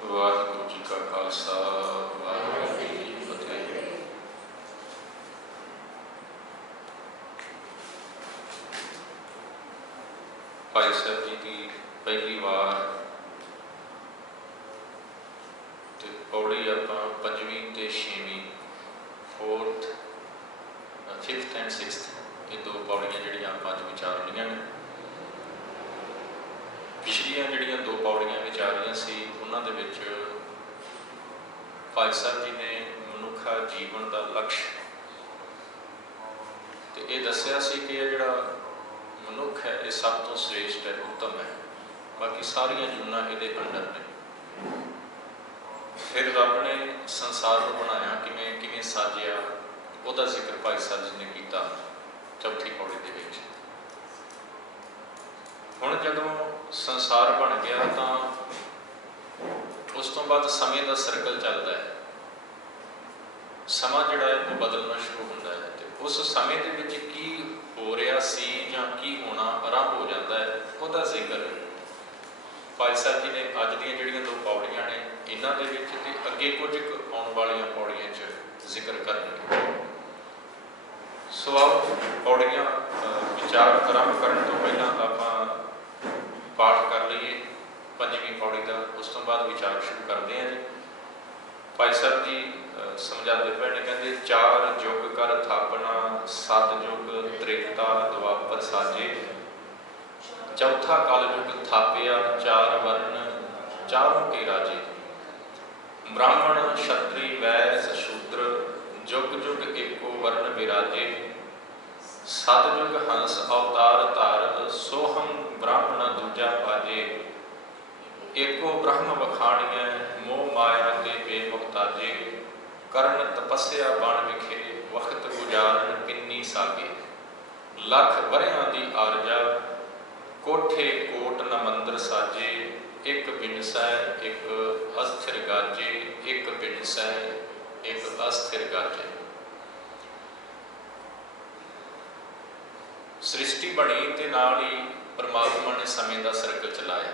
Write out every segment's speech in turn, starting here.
ਵਾਹਿਗੁਰੂ ਜੀ ਕਾ ਖਾਲਸਾ, ਵਾਹਿਗੁਰੂ ਜੀ ਕੀ ਫਤਿਹ। ਭਾਈ ਸਾਹਿਬ ਜੀ ਦੀ ਪਹਿਲੀ ਵਾਰ ਤੇ ਪੌੜੀ ਆਪਾਂ ਪੰਜਵੀਂ ਤੇ ਛੇਵੀਂ, 4th, 5th and 6th, ਇਹ ਦੋ ਪੌੜੀਆਂ ਜਿਹੜੀਆਂ ਆਪਾਂ ਅੱਜ ਵਿਚਾਰ ਲਈਆਂ ਨੇ। ਪਿਛਲੀਆਂ ਜਿਹੜੀਆਂ ਦੋ ਪੌੜੀਆਂ ਵਿਚਾਰੀਆਂ ਸੀ ਉਹਨਾਂ ਦੇ ਵਿੱਚ ਭਾਈ ਸਾਹਿਬ ਜੀ ਨੇ ਮਨੁੱਖਾ ਜੀਵਨ ਦਾ ਲਕਸ਼ ਤੇ ਇਹ ਦੱਸਿਆ ਸੀ ਕਿ ਇਹ ਜਿਹੜਾ ਮਨੁੱਖ ਹੈ ਇਹ ਸਭ ਤੋਂ ਸ੍ਰੇਸ਼ਟ ਹੈ, ਉੱਤਮ ਹੈ, ਬਾਕੀ ਸਾਰੀਆਂ ਜੂਨਾਂ ਇਹਦੇ ਅੰਡਰ ਨੇ। ਫਿਰ ਰੱਬ ਨੇ ਸੰਸਾਰ ਨੂੰ ਬਣਾਇਆ ਕਿਵੇਂ ਕਿਵੇਂ ਸਾਜਿਆ, ਉਹਦਾ ਜ਼ਿਕਰ ਭਾਈ ਸਾਹਿਬ ਜੀ ਨੇ ਕੀਤਾ ਚੌਥੀ ਪੌੜੀ ਦੇ ਵਿੱਚ। ਹੁਣ ਜਦੋਂ ਸੰਸਾਰ ਬਣ ਗਿਆ ਤਾਂ ਉਸ ਤੋਂ ਬਾਅਦ ਸਮੇਂ ਦਾ ਸਰਕਲ ਚੱਲਦਾ ਹੈ। ਸਮਾਂ ਜਿਹੜਾ ਹੈ ਉਹ ਬਦਲਣਾ ਸ਼ੁਰੂ ਹੁੰਦਾ ਹੈ ਤੇ ਉਸ ਸਮੇਂ ਦੇ ਵਿੱਚ ਕੀ ਹੋ ਰਿਹਾ ਸੀ ਜਾਂ ਕੀ ਹੋਣਾ ਆਰੰਭ ਹੋ ਜਾਂਦਾ ਹੈ, ਉਹਦਾ ਜ਼ਿਕਰ ਭਾਈ ਸਾਹਿਬ ਜੀ ਨੇ ਅੱਜ ਦੀਆਂ ਜਿਹੜੀਆਂ ਦੋ ਪੌੜੀਆਂ ਨੇ ਇਹਨਾਂ ਦੇ ਵਿੱਚ ਤੇ ਅੱਗੇ ਕੁਝ ਆਉਣ ਵਾਲੀਆਂ ਪੌੜੀਆਂ 'ਚ ਜ਼ਿਕਰ ਕਰਨਗੇ। ਸੋ ਆਓ ਪੌੜੀਆਂ ਵਿਚਾਰ ਆਰੰਭ ਕਰਨ ਤੋਂ ਪਹਿਲਾਂ ਆਪਾਂ ਪਾਠ ਕਰ ਲਈਏ ਪੰਜਵੀਂ ਪੌੜੀ ਦਾ, ਉਸ ਤੋਂ ਬਾਅਦ ਵਿਚਾਰ ਸ਼ੁਰੂ ਕਰਦੇ ਹਾਂ ਜੀ। ਭਾਈ ਸਾਹਿਬ ਜੀ ਸਮਝਾਉਂਦੇ ਪਏ ਨੇ, ਕਹਿੰਦੇ ਚਾਰ ਯੁੱਗ ਕਰ ਥਾਪਣਾ, ਸਤਿਯੁਗ ਤ੍ਰੇਤਾ ਦੁਆਪਰ ਸਾਜੇ, ਚੌਥਾ ਕਲ ਯੁਗ ਥਾਪਿਆ ਚਾਰ ਵਰਨ ਚਾਰੋਂ ਕੇ ਰਾਜੇ, ਬ੍ਰਾਹਮਣ ਛਤਰੀ ਵੈਸ ਸ਼ੂਦਰ ਜੁਗ ਜੁਗ ਏਕੋ ਵਰਨ ਵਿਰਾਜੇ, ਸਤਿਯੁਗ ਹੰਸ ਅਵਤਾਰ ਧਾਰ ਸੋਹਮ ਬ੍ਰਾਹਮਣ ਦੂਜਾ ਪਾਜੇ, ਏਕੋ ਬ੍ਰਹਮ ਵਖਾਣੀਐ ਮੋਹ ਮਾਇਆ ਦੇ ਬੇਮੁਖਤਾਜੇ, ਕਰਨ ਤਪੱਸਿਆ ਬਣ ਵਿਖੇ ਵਖਤ ਗੁਜ਼ਾਰਨ ਕਿੰਨੀ ਸਾਗੇ, ਲੱਖ ਵਰਿਆਂ ਦੀ ਆਰਜਾ ਕੋਠੇ ਕੋਟ ਨ ਮੰਦਰ ਸਾਜੇ, ਇੱਕ ਬਿਨਸੈ ਇੱਕ ਅਸਥਿਰ ਗਾਜੇ, ਇੱਕ ਬਿਨਸੈ ਇੱਕ ਅਸਥਿਰ ਗਾਜੇ। ਸ੍ਰਿਸ਼ਟੀ ਬਣੀ ਤੇ ਨਾਲ ਹੀ ਪਰਮਾਤਮਾ ਨੇ ਸਮੇਂ ਦਾ ਸਰਕਲ ਚਲਾਇਆ,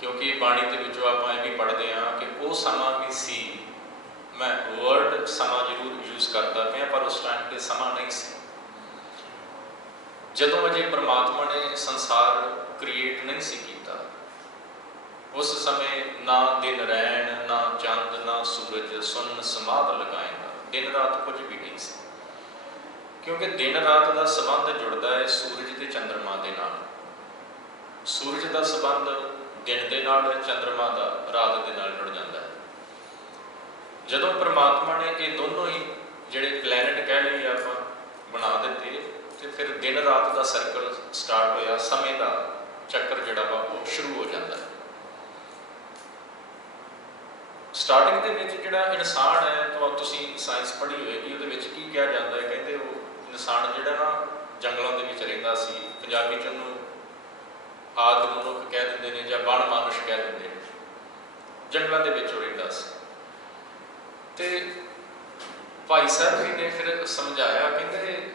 ਕਿਉਂਕਿ ਬਾਣੀ ਦੇ ਵਿੱਚੋਂ ਆਪਾਂ ਇਹ ਵੀ ਪੜ੍ਹਦੇ ਹਾਂ ਕਿ ਉਹ ਸਮਾਂ ਵੀ ਸੀ, ਮੈਂ ਵਰਡ ਸਮਾਂ ਜ਼ਰੂਰ ਯੂਜ਼ ਕਰਦਾ ਪਿਆ ਪਰ ਉਸ ਟਾਈਮ ਤੇ ਸਮਾਂ ਨਹੀਂ ਸੀ। ਜਦੋਂ ਅਜੇ ਪਰਮਾਤਮਾ ਨੇ ਸੰਸਾਰ ਕ੍ਰੀਏਟ ਨਹੀਂ ਸੀ ਕੀਤਾ, ਉਸ ਸਮੇਂ ਨਾ ਦਿਨ ਰਹਿਣ, ਨਾ ਚੰਦ, ਨਾ ਸੂਰਜ, ਸੁੰਨ ਸਮਾਧ ਲਗਾਏਗਾ, ਦਿਨ ਰਾਤ ਕੁਝ ਵੀ ਨਹੀਂ ਸੀ, ਕਿਉਂਕਿ ਦਿਨ ਰਾਤ ਦਾ ਸੰਬੰਧ ਜੁੜਦਾ ਹੈ ਸੂਰਜ ਤੇ ਚੰਦਰਮਾ ਦੇ ਨਾਲ। ਸੂਰਜ ਦਾ ਸੰਬੰਧ ਦਿਨ ਦੇ ਨਾਲ, ਚੰਦਰਮਾ ਦਾ ਰਾਤ ਦੇ ਨਾਲ ਜੁੜ ਜਾਂਦਾ ਹੈ। ਜਦੋਂ ਪਰਮਾਤਮਾ ਨੇ ਇਹ ਦੋਨੋਂ ਹੀ ਜਿਹੜੇ ਪਲੈਨਟ ਕਹਿ ਲਈਏ ਆਪਾਂ ਬਣਾ ਦਿੱਤੇ ਤੇ ਫਿਰ ਦਿਨ ਰਾਤ ਦਾ ਸਰਕਲ ਸਟਾਰਟ ਹੋਇਆ, ਸਮੇਂ ਦਾ ਚੱਕਰ ਜਿਹੜਾ ਵਾ ਉਹ ਸ਼ੁਰੂ ਹੋ ਜਾਂਦਾ ਹੈ। ਸਟਾਰਟਿੰਗ ਦੇ ਵਿੱਚ ਜਿਹੜਾ ਇਨਸਾਨ ਹੈ, ਤੁਸੀਂ ਸਾਇੰਸ ਪੜ੍ਹੀ ਹੋਏਗੀ, ਉਹਦੇ ਵਿੱਚ ਕੀ ਕਿਹਾ ਜਾਂਦਾ ਹੈ, ਕਹਿੰਦੇ ਉਹ ਇਨਸਾਨ ਜਿਹੜਾ ਨਾ ਜੰਗਲਾਂ ਦੇ ਵਿੱਚ ਰਹਿੰਦਾ ਸੀ, ਪੰਜਾਬੀ 'ਚ ਉਹਨੂੰ ਆਦਿ ਮਨੁੱਖ ਕਹਿ ਦਿੰਦੇ ਨੇ ਜਾਂ ਬਣ ਮਾਨੁਸ਼ ਕਹਿ ਦਿੰਦੇ ਨੇ, ਜੰਗਲਾਂ ਦੇ ਵਿੱਚ ਉਹ ਰਹਿੰਦਾ ਸੀ। ਤੇ ਭਾਈ ਸਾਹਿਬ ਜੀ ਨੇ ਫਿਰ ਸਮਝਾਇਆ, ਕਹਿੰਦੇ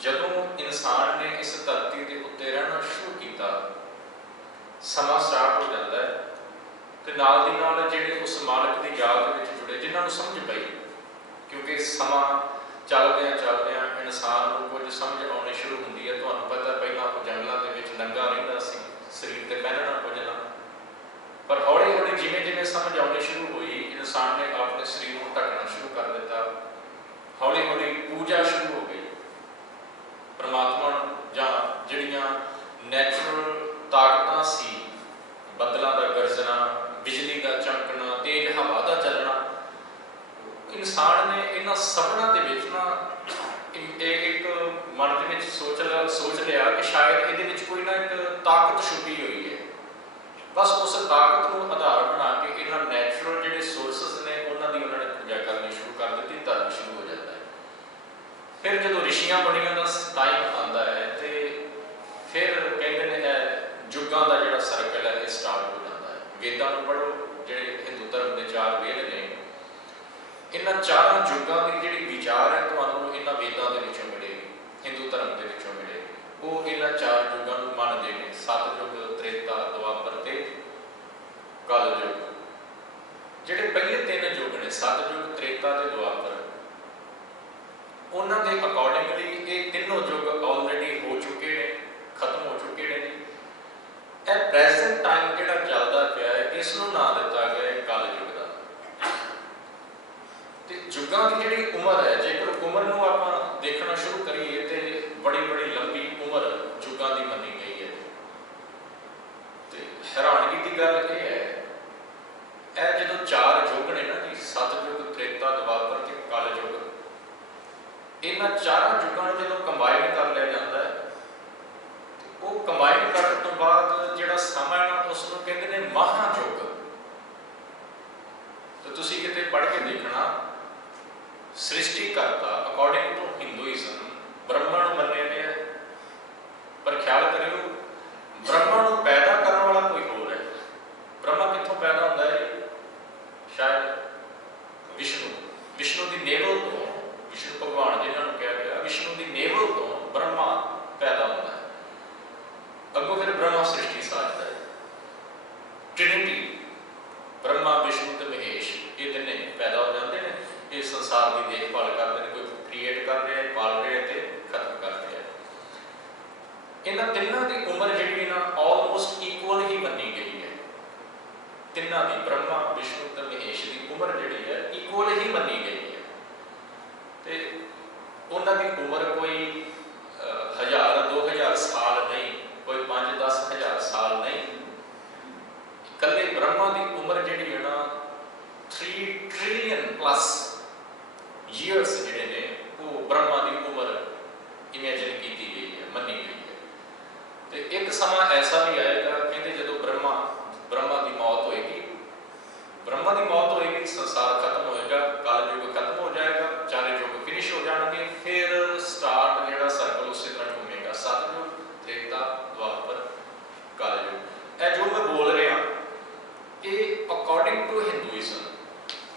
ਜਦੋਂ ਇਨਸਾਨ ਨੇ ਇਸ ਧਰਤੀ ਦੇ ਉੱਤੇ ਰਹਿਣਾ ਸ਼ੁਰੂ ਕੀਤਾ, ਸਮਾਂ ਸਟਾਰਟ ਹੋ ਜਾਂਦਾ ਹੈ ਤੇ ਨਾਲ ਦੀ ਨਾਲ ਜਿਹੜੇ ਉਸ ਮਾਲਕ ਦੀ ਯਾਦ ਵਿੱਚ ਜੁੜੇ, ਜਿਨ੍ਹਾਂ ਨੂੰ ਸਮਝ ਪਈ, ਕਿਉਂਕਿ ਸਮਾਂ ਚੱਲਦਿਆਂ ਚੱਲਦਿਆਂ ਇਨਸਾਨ ਨੂੰ ਕੁਝ ਸਮਝ ਆਉਣੀ ਸ਼ੁਰੂ ਹੁੰਦੀ ਹੈ। ਤੁਹਾਨੂੰ ਪਤਾ ਪਹਿਲਾਂ ਉਹ ਜੰਗਲਾਂ ਦੇ ਵਿੱਚ ਨੰਗਾ ਰਹਿੰਦਾ ਸੀ, ਸਰੀਰ ਤੇ ਪਹਿਨਣਾ ਕੁਝ ਨਾ, ਪਰ ਹੌਲੀ ਹੌਲੀ ਜਿਵੇਂ ਜਿਵੇਂ ਸਮਝ ਆਉਣੀ ਸ਼ੁਰੂ ਹੋਈ, ਇਨਸਾਨ ਨੇ ਆਪਣੇ ਸਰੀਰ ਨੂੰ ਢੱਕਣਾ ਸ਼ੁਰੂ ਕਰ ਦਿੱਤਾ, ਹੌਲੀ ਹੌਲੀ ਪੂਜਾ ਸ਼ੁਰੂ ਹੋ ਗਈ ਪਰਮਾਤਮਾ ਨੂੰ, ਜਾਂ ਜਿਹੜੀਆਂ ਨੈਚੁਰਲ ਤਾਕਤਾਂ ਸੀ, ਬੱਦਲਾਂ ਦਾ ਗਰਜਣਾ, ਬਿਜਲੀ ਦਾ ਚਮਕਣਾ, ਤੇਜ਼ ਹਵਾ ਦਾ ਚੱਲਣਾ, ਇਨਸਾਨ ਨੇ ਇਹਨਾਂ ਸਭਨਾਂ ਦੇ ਵਿੱਚ ਨਾ ਇੱਕ ਮਨ ਦੇ ਵਿੱਚ ਸੋਚ ਲਿਆ ਕਿ ਸ਼ਾਇਦ ਇਹਦੇ ਵਿੱਚ ਕੋਈ ਨਾ ਇੱਕ ਤਾਕਤ ਛੁਪੀ ਹੋਈ ਹੈ। ਬਸ ਉਸ ਤਾਕਤ ਨੂੰ ਆਧਾਰ ਬਣਾ ਕੇ ਇਹਨਾਂ ਨੈਚੁਰਲ ਜਿਹੜੇ ਸੋਰਸਿਸ ਨੇ ਉਹਨਾਂ ਦੀ ਉਹਨਾਂ ਨੇ ਪੂਜਾ ਕਰਨੀ ਸ਼ੁਰੂ ਕਰ ਦਿੱਤੀ, ਧਰਮ ਸ਼ੁਰੂ ਹੋ ਜਾਂਦਾ ਹੈ। ਫਿਰ ਜਦੋਂ ਰਿਸ਼ੀਆਂ ਬਣੀਆਂ ਦਾ ਟਾਈਮ ਆਉਂਦਾ ਹੈ ਤੇ ਫਿਰ ਕਹਿੰਦੇ ਨੇ ਇਹ ਯੁੱਗਾਂ ਦਾ ਜਿਹੜਾ ਸਰਕਲ ਹੈ ਇਹ ਸਟਾਰਟ ਹੋ ਜਾਂਦਾ ਹੈ। ਵੇਦਾਂ ਨੂੰ ਪੜ੍ਹੋ, ਜਿਹੜੇ ਹਿੰਦੂ ਧਰਮ ਦੇ 4 ਵੇਦ ਨੇ, इन्हां चारां युगां की जिहड़ी विचार है तुहानूं इन्हां वेदां दे विचों मिलेगी, हिंदू धर्म दे विचों मिलेगी। वो इन्हां चार युगां नूं मनदे ने, सतयुग, त्रेता, द्वापर ते कलयुग। जिहड़े पहले तीन युग ने सतयुग, त्रेता ते द्वापर, उन्हां दे अकॉर्डिंगली ये तीनों युग ऑलरेडी हो चुके हैं, खत्म हो चुके हैं। यह प्रेजेंट टाइम जिहड़ा चलदा पिया है इसनूं नाम दिता गया है कलयुग का। युगां की जिहड़ी उम्र है, जेकर उम्र नूं आपां देखना शुरू करिए तो बड़ी बड़ी लंबी उम्र युगां की मनी गई है। तो हैरानगी की गल यह है, यह जो चार युग ने ना जी, सतयुग, त्रेता, द्वापर ते कलयुग, इन्हां चारां युगां नूं जदों कंबाइन कर लिया जाता है, वो कंबाइन करने तो बाद जिहड़ा समा है ना उसनूं कहंदे ने महायुग। तो तुसीं किते पढ़ के देखना, सृष्टिकर्ता अकॉर्डिंग टू हिंदुइज्म ब्रह्मा नूं मन्निया गया है, पर ख्याल करियो ब्रह्मा नूं पैदा करने वाला कोई होर है। ब्रह्मा कित्थों पैदा होंदा है? शायद विष्णु की नेवल तो, विष्णु भगवान जिन्हां नूं कहा गया, विष्णु की नेवल तो ब्रह्मा पैदा होता है। अगों फिर ब्रह्मा सृष्टि साधता है। ट्रिनिटी ब्रह्मा, विष्णु ते महेश, ये तिन्ने पैदा हो जाते हैं, ये संसार की देखभाल करते हैं, कोई क्रिएट कर रहे हैं, पाल रहे हैं, खत्म कर रहे हैं। इन्हां तिन्नां की उम्र जिहड़ी ना ऑलमोस्ट इक्वल ही मनी गई है। तिन्नां की ब्रह्मा, विष्णु ते महेश की उम्र जिहड़ी है इक्वल ही मनी गई है। तो उन्हां की उम्र कोई 1000-2000 साल नहीं, कोई 5-10 हज़ार साल नहीं। कल्ले ब्रह्मा की उम्र जिहड़ी है ना 3 ट्रिलियन प्लस ईयर्स जिहड़े ने वो ब्रह्मा की उम्र इमेजिन की गई है, मनी गई है। तो एक समा ऐसा भी आएगा कहते जो ब्रह्मा की मौत होएगी, ब्रह्मा की मौत होएगी, संसार खत्म होएगा, कलयुग खत्म हो जाएगा, चारे युग फिनिश हो जाएंगे, फिर स्टार्ट जिहड़ा सर्कल उसी तरह घूमेगा, सतयुग, त्रेता, द्वापर, कलयुग। यह जो मैं बोल रहा ये अकॉर्डिंग टू हिंदुइज्म,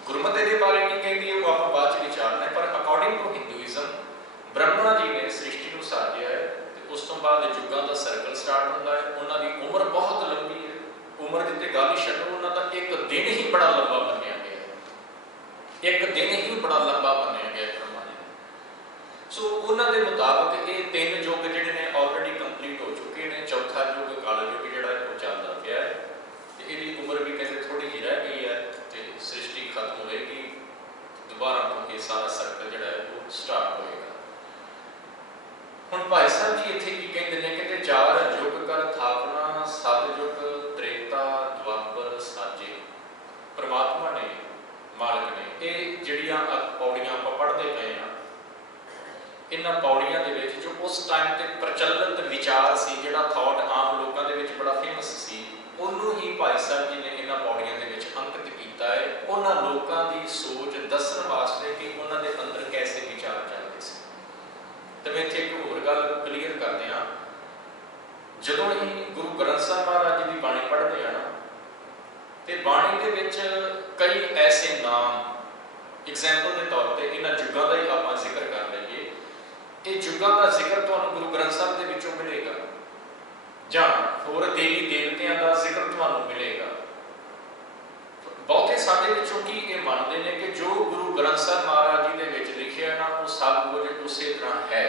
गुरमत के बारे की कहती है वो आप बाद विचारना है, पर according to Hinduism Brahma ji ने सृष्टि को साजिया है, तो उस तो बाद युगों का सर्कल स्टार्ट होता है। उन्होंने उम्र बहुत लंबी है, उम्र की तो गल ही छड्डो, उन्होंने एक दिन ही बड़ा लंबा मनिया गया है, एक दिन ही बड़ा लंबा मनिया गया ब्रह्मा जी। सो उन्होंने मुताबिक ये 3 युग जिहड़े ने ऑलरेडी कंप्लीट हो चुके हैं। चौथा युग कलयुग जिहड़ा वो चलता पिया है, तो इसकी उम्र भी कहते थोड़ी जी रह गई है, तो सृष्टि खत्म होएगी, दोबारा तो ये सारा सर्कल जिहड़ा है वो स्टार्ट होएगा। हुण भाई साहब जी इत्थे की कहते हैं, कहते 4 युग कर थापना, सतयुग, त्रेता, द्वापर साजे। परमात्मा ने, मालिक ने, ये जिहड़ियां पौड़ियां आपां पढ़दे पए आ, इन्हां पौड़ियां दे विच जो उस टाइम ते प्रचलित विचार सी, जिहड़ा थॉट आम लोकां दे विच बड़ा फेमस सी, उन्होंने ही भाई साहब जी ने इन्हां पौड़ियां दे विच अंकित किया है, उन्हां लोकां दी सोच दस्सण वास्ते कि उन्हां दे अंदर कैसे विचार चलदे सी। तो मैं इत्थे एक होर गल क्लीयर कर दियां, जदों ही गुरु ग्रंथ साहिब महाराज जी की बाणी पढ़दे आ ना, ते बाणी दे विच कई ऐसे नाम, एग्जाम्पल के तौर पर इन्हां युगां दा ही आपां जिक्र कर लईए, ये युगां का जिक्र तुहानूं गुरु ग्रंथ साहिब दे विचों मिलेगा, जां होर देवी देवतियां का जिक्र तुहानूं मिलेगा। बहुते साडे विचों की ये मानते हैं कि जो गुरु ग्रंथ साहिब महाराज जी दे विच लिखिया ना वो सब कुछ उसी तरह है,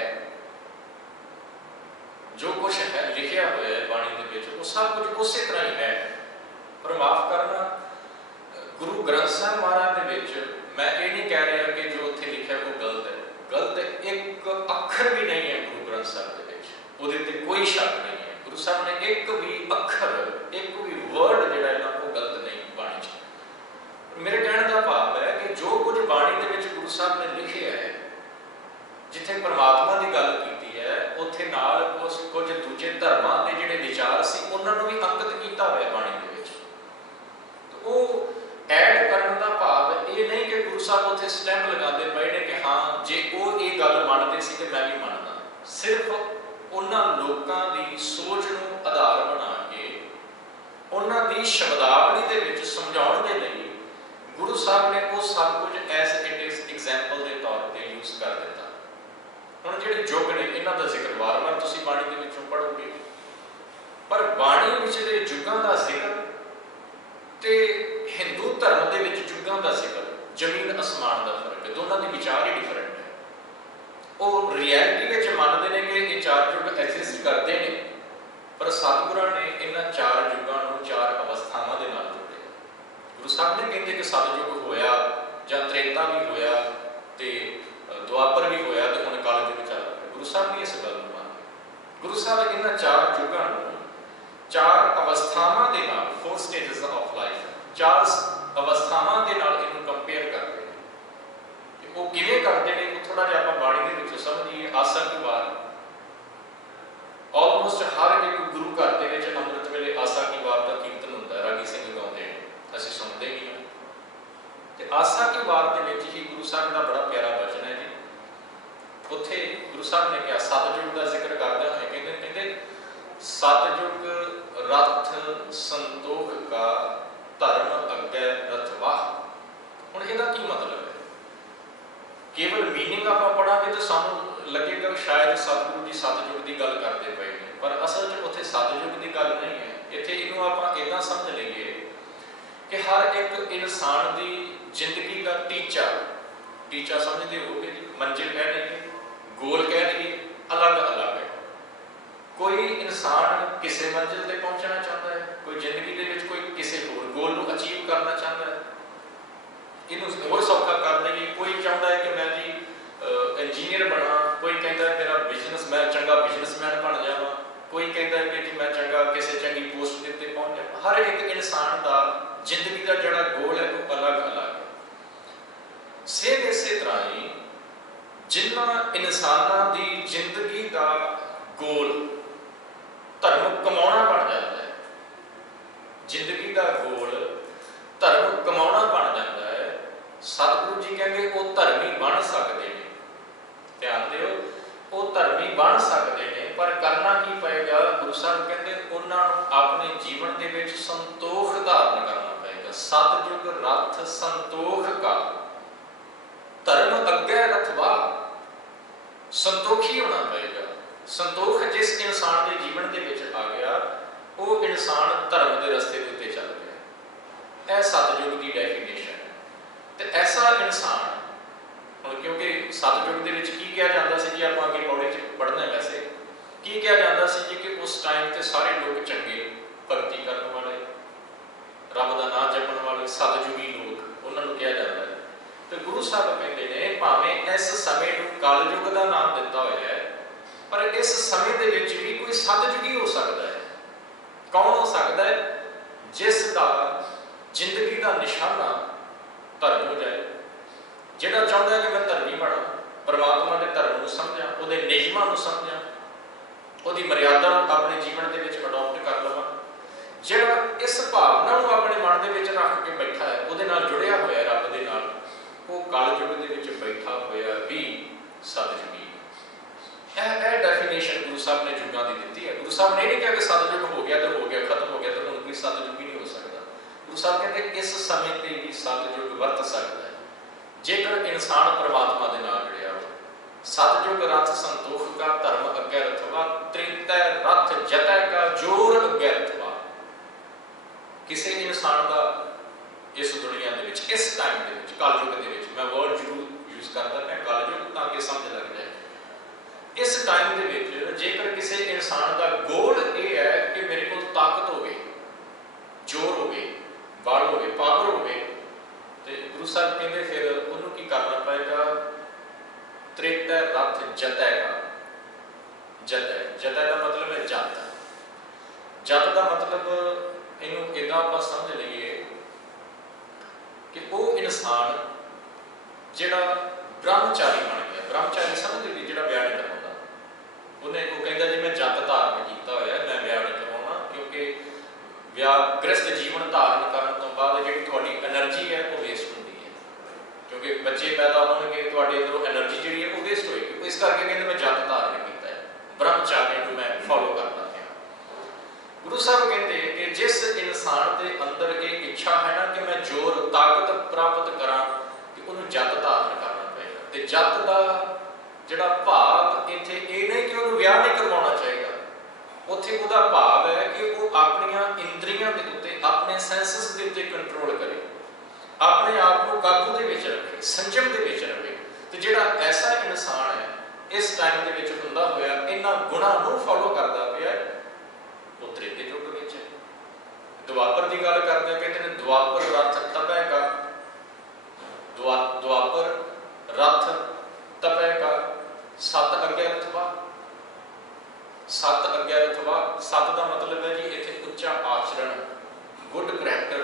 जो कुछ है लिखिया हुआ है बाणी दे विच वो सब कुछ उसी तरह ही है। पर माफ करना, गुरु ग्रंथ साहिब महाराज दे विच मैं ये नहीं कह रहा कि जो उत्थे लिखिया वो गलत है, गलत एक अखर भी नहीं है गुरु ग्रंथ साहिब दे विच, उहदे ते कोई शक नहीं है। गुरु साहब ने एक भी अखर, एक भी वर्ड जिहड़ा है ना वो गलत नहीं बाणी च। मेरे कहने का भाव है कि जो कुछ बाणी दे विच गुरु साहब ने लिखिया है, जिथे परमात्मा की गल की है, उत्थे नाल कुछ दूजे धर्मां दे जिहड़े विचार सी उन्हां नूं भी अंकित किया हुआ है बाणी दे विच। तो वो ऐड करन दा भाव ये नहीं कि गुरु साहब उत्थे स्टैंप लगाते पे ने कि हाँ जे वो ये गल मनदे सी ते मैं भी मनदा। सिर्फ उन्हां लोकां दी सोच नूं आधार बना के उन्हां दी शब्दावली दे विच समझाउण दे लई गुरु साहब ने वो सब कुछ एज इट इज एग्जाम्पल के तौर पर यूज कर दिता। हुण जिहड़े युग ने इन्हां दा जिक्र वार वार तुसीं बाणी दे विचों पढ़ोगे, पर बाणी विचले युगां दा जिक्र ते हिंदू धर्म दे विच युगां दा जिक्र जमीन आसमान का फर्क है, दोनों के विचार ही डिफरेंट है। वो रियलिटी में मानते हैं कि ये चार युग एग्जिस्ट करते हैं, पर सतगुरां ने इन्हां चार युगों को चार अवस्थावां दे नाल जोड़िया। गुरु साहब ने कहते कि सतयुग होया जां त्रेता भी होया ते द्वापर भी होया ते हुण कलयुग चल रहा। गुरु साहब ने इस गल नूं मानिया। गुरु साहब इन्हां चार युगों को चार अवस्थावां दे नाल, 4 स्टेजेस ऑफ लाइफ, चार अवस्थावां दे नाल इहनूं कंपेयर करते हैं कि वो किवें करते हैं। वो थोड़ा जिहा आपां बाणी दे विचों समझिए। आसा की वार ऑलमोस्ट हर एक गुरु घर के अमृत वेले आसा की वार का कीर्तन होता है, रागी सिंह गाते हैं, असीं सुनते ही हैं। ते आसा की वार के विच ही गुरु साहब का बड़ा प्यारा वचन है जी। उत्थे गुरु साहब ने कहा, सतयुग का जिक्र करते हुए कहते सतयुग रथ संतोख का धर्म अग्गै रथवाह। हुण इहदा की मतलब है? केवल मीनिंग आप पढ़ांगे तो सानूं लगेगा शायद सतगुरु जी सतयुग की गल करते पे हैं, पर असल च उत्थे सतयुग की गल नहीं है। इत्थे इहनूं आपां इदां समझ लईए कि हर एक इंसान की जिंदगी का टीचा समझते होगे जी, मंजिल कह लीजिए, गोल कह लीजिए, अलग अलग है। कोई इंसान किसी मंजिल पर पहुंचना चाहता है, कोई जिंदगी के विच कोई किसी होर गोल को अचीव करना चाहता है। इनू होर सौखा कर लईए, कोई चाहता है कि मैं जी इंजीनियर बना, कोई कहता है मेरा बिजनेस, मैं चंगा बिजनेसमैन बन जावा, कोई कहता है कि जी मैं चंगा किसी चंगी पोस्ट के उत्ते पहुंच जावा। हर एक इंसान का जिंदगी का जोड़ा गोल है वो अलग अलग है। सेम इसे तरह ही जिन्होंने इंसानों की जिंदगी का गोल धर्म कमाना बन जाता है, जिंदगी का गोल धर्म कमाना बन जाता है, सतगुरु जी कहेंगे वो धर्मी बन सकते हैं। ध्यान दिओ, वो धर्मी बन सकते हैं, पर करना की पएगा? गुरु साहब कहते उन्होंने अपने जीवन के विच संतोख धारण करना पएगा। सतयुग रथ संतोख का धर्म अग्गै रथवा, संतोखी होना पएगा। संतोख जिस इंसान के जीवन के विच आ गया, वो इंसान धर्म के रस्ते के उत्ते चल गया। यह सतयुग की डेफिनेशन है। तो ऐसा इंसान हुण, क्योंकि सतयुग के विच की कहा जाता सी जी, आप अगे पौड़े च पढ़ना है, वैसे की कहा जाता सी जी कि उस टाइम ते सारे लोग चंगे, भगती करने वाले, रब का नाम जपण वाले, सतयुगी लोग उन्होंने कहा जाता है। तो गुरु साहब कहते हैं भावें इस समय को कलयुग का नाम दिता हुआ है, पर इस समय के विच भी कोई सतयुगी हो सकता है। कौन हो सकता है? जिसका जिंदगी का निशाना धर्म हो जाए, जिहड़ा चाहता है कि मैं धर्मी बना, परमात्मा के धर्म को समझा, उसके नियमां को समझा, उसकी मर्यादा अपने जीवन के विच अडॉप्ट कर लवां, जिहड़ा इस भावना को अपने मन के विच रख के बैठा है, उसदे नाल जुड़िया होया रब दे नाल, वो कलयुग के विच बैठा होया भी सतयुगी। यह डेफिनेशन गुरु साहब ने युगों की दी है। गुरु साहब ने नहीं कहा कि सतयुग हो गया तो हो गया, खत्म हो गया तो हुण कोई सतयुग ही नहीं हो सकता। गुरु साहब कहते इस समय पर भी सतयुग वरत सकता है जेकर इंसान परमात्मा के नाल जुड़िया हो। सतयुग रथ संतोख का धर्म अग्गै रथवा, त्रेतै रथ जतै का जोर अग्गै रथवा। किसी इंसान का इस दुनिया के विच, इस टाइम के विच, कलयुग के विच, मैं वर्ड जरूर यूज करता मैं कलयुग ताकि समझ लग जाए। इस टाइम के विच जेकर किसी इंसान का गोल ये है कि मेरे को ताकत होवे, जोर होवे, बल होवे, पावर होवे, तो गुरु साहब कहते फिर उन्होंने की करना पड़ेगा? त्रेतै रथ जतै का, जतै का मतलब है जत। जत का मतलब इनू इदा आप समझ लीए कि वो इंसान जिहड़ा ब्रह्मचारी बन गया। ब्रह्मचारी समझ लीजिए जिहड़ा ब्याह नहीं करवाता, उन्हें वो कहता जी मैं जत धारण किया होया, मैं ब्याह नहीं करवाना, क्योंकि ब्याह गृहस्थ जीवन धारण करने तो बाद जी थोड़ी एनर्जी है वो वेस्ट होती है, क्योंकि बच्चे पैदा होंगे थोड़े अंदरों एनर्जी जी है वो वेस्ट होएगी। इस करके कहते मैं जत धारण किया है, ब्रह्मचारी को मैं फॉलो करना है। गुरु साहब कहते कि जिस इंसान के अंदर ये इच्छा है ना कि मैं जोर ताकत प्राप्त करा कि उन्होंने जत धारण करना पड़ेगा। तो जत का जिहड़ा भाव इत्थे ये नहीं कि उन्होंने विआह नहीं करवाना चाहिए, उत्थे उहदा भाव है कि वो अपनियां इंद्रियां दे उत्ते अपने सेंसस दे उत्ते कंट्रोल करे, अपने आप को काबू दे विच रखे, संयम दे विच रखे। तो जिहड़ा ऐसा इंसान है इस टाइम दे विच हुंदा होया इन्हां गुणां नूं फॉलो करदा पिया वो त्रेते युग विच है। दुआपर की गल करते कहते हैं दुआपर रथ तपै का, दुआपर रथ तपै का सत अज्ञातवा। सत अज्ञातवा सत का मतलब है जी इत्थे उच्चा आचरण, गुड करैक्टर।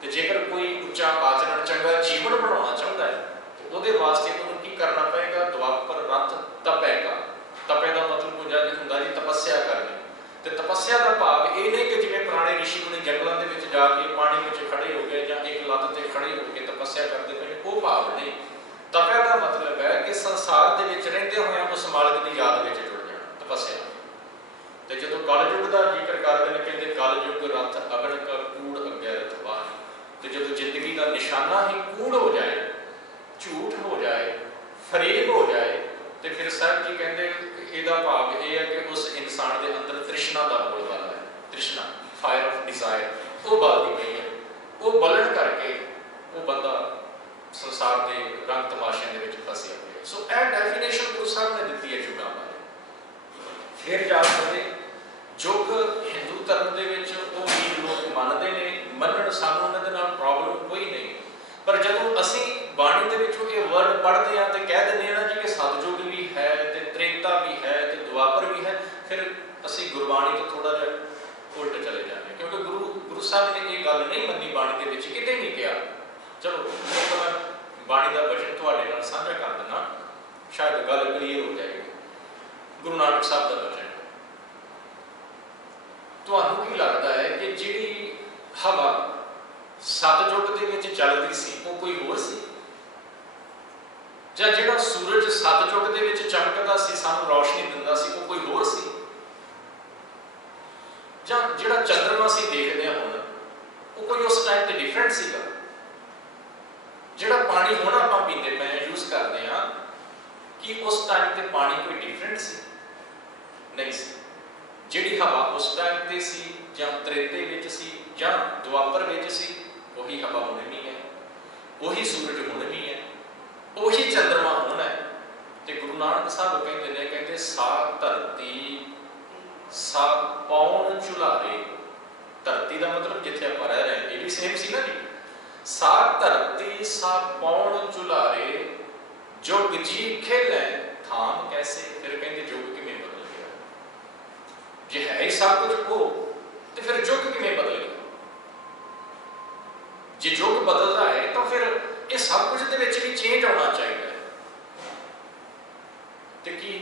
तो जेकर कोई उच्चा आचरण चंगा जीवन बनाना चाहता है तो वो वास्ते उन्होंने की करना पएगा, दुआपर रथ तपै का। तपै का मतलब पूजा हुंदा जी तपस्या करनी। तो तपस्या का भाव ये नहीं कि जिवें पुराने ऋषि मुनि जंगलों के जाके पानी में खड़े हो गए या एक लत्त से खड़े होकर तपस्या करते पे, वो भाव नहीं। तपया का मतलब है कि संसार के रहिंदे होए उस मालिक की याद में जुड़ जाना, तपस्या। तो जो कलयुग का जिक्र करते हैं कहते कलयुग रथ अगन का कूड़ अज्ञात वाह। तो जो जिंदगी का निशाना ही कूड़ हो जाए, झूठ हो जाए, फरेब हो जाए, तो फिर साहब जी कहते ਇਹਦਾ भाव यह है कि उस इंसान के अंदर तृष्णा का बोल बल है। तृष्णा फायर ऑफ डिजायर वो बलती पई है, वो बलन करके वो बंदा संसार के रंग तमाशे के फसिया पिया। सो यह डेफिनेशन गुरु साहब ने दी है युगों बारे। फिर जा सकते युग हिंदू धर्म के लोग मानते हैं, मनन सानू उन्होंने नाल प्रॉब्लम कोई नहीं, पर जदों असी बाणी दे विचों ये वर्ड पढ़ते हैं तो कह दिंदे ना जी कि सतयुग भी है, तो त्रेता भी है, तो दुआपर भी है, फिर असी गुरबाणी तो थोड़ा जिहा उल्ट चले जाते, क्योंकि गुरु साहब ने ये गल नहीं मनी, बाणी के विच किते नहीं कहा। चलो तो मैं बाणी का वचन तुहाडे नाल साझा कर दिना, शायद गल क्लीयर हो जाएगी। गुरु नानक साहब का वचन, तुहानूं की लगता है कि जिहड़ी हवा सतयुग दे विच चलदी सी वो कोई होर सी, जां जिहड़ा सूरज सतयुग दे विच चमकदा सी सानूं रोशनी दिंदा सी वो कोई होर सी, जां जिहड़ा चंद्रमा सी देखदे हां हुण वो कोई उस टाइम ते डिफरेंट सीगा। जिहड़ा पानी हुण आपां पींदे पए यूज करदे हां कि उस टाइम ते पानी कोई डिफरेंट सी नहीं सी। जिहड़ी हवा उस टाइम ते सी जां त्रेते विच सी जां दुआपर विच सी, वही हवा हुण भी है, वही सूरज हुण भी है, वही चंद्रमा हुण है। तो गुरु नानक साहब कहते हैं, कहते सा धरती सा पौन झुलारे। धरती का मतलब जिथे आप रह रहे हैं ये भी सेम सी ना जी। सा धरती सा पौन झुलारे जुग जी खेले थाम कैसे। फिर कहते जुग किवें बदल गया, जे है ही सब कुछ वो तो फिर जुग किवें बदल गया। जे युग बदलता है तो फिर ये सब कुछ दे विच भी चेंज होना चाहिए। तो कि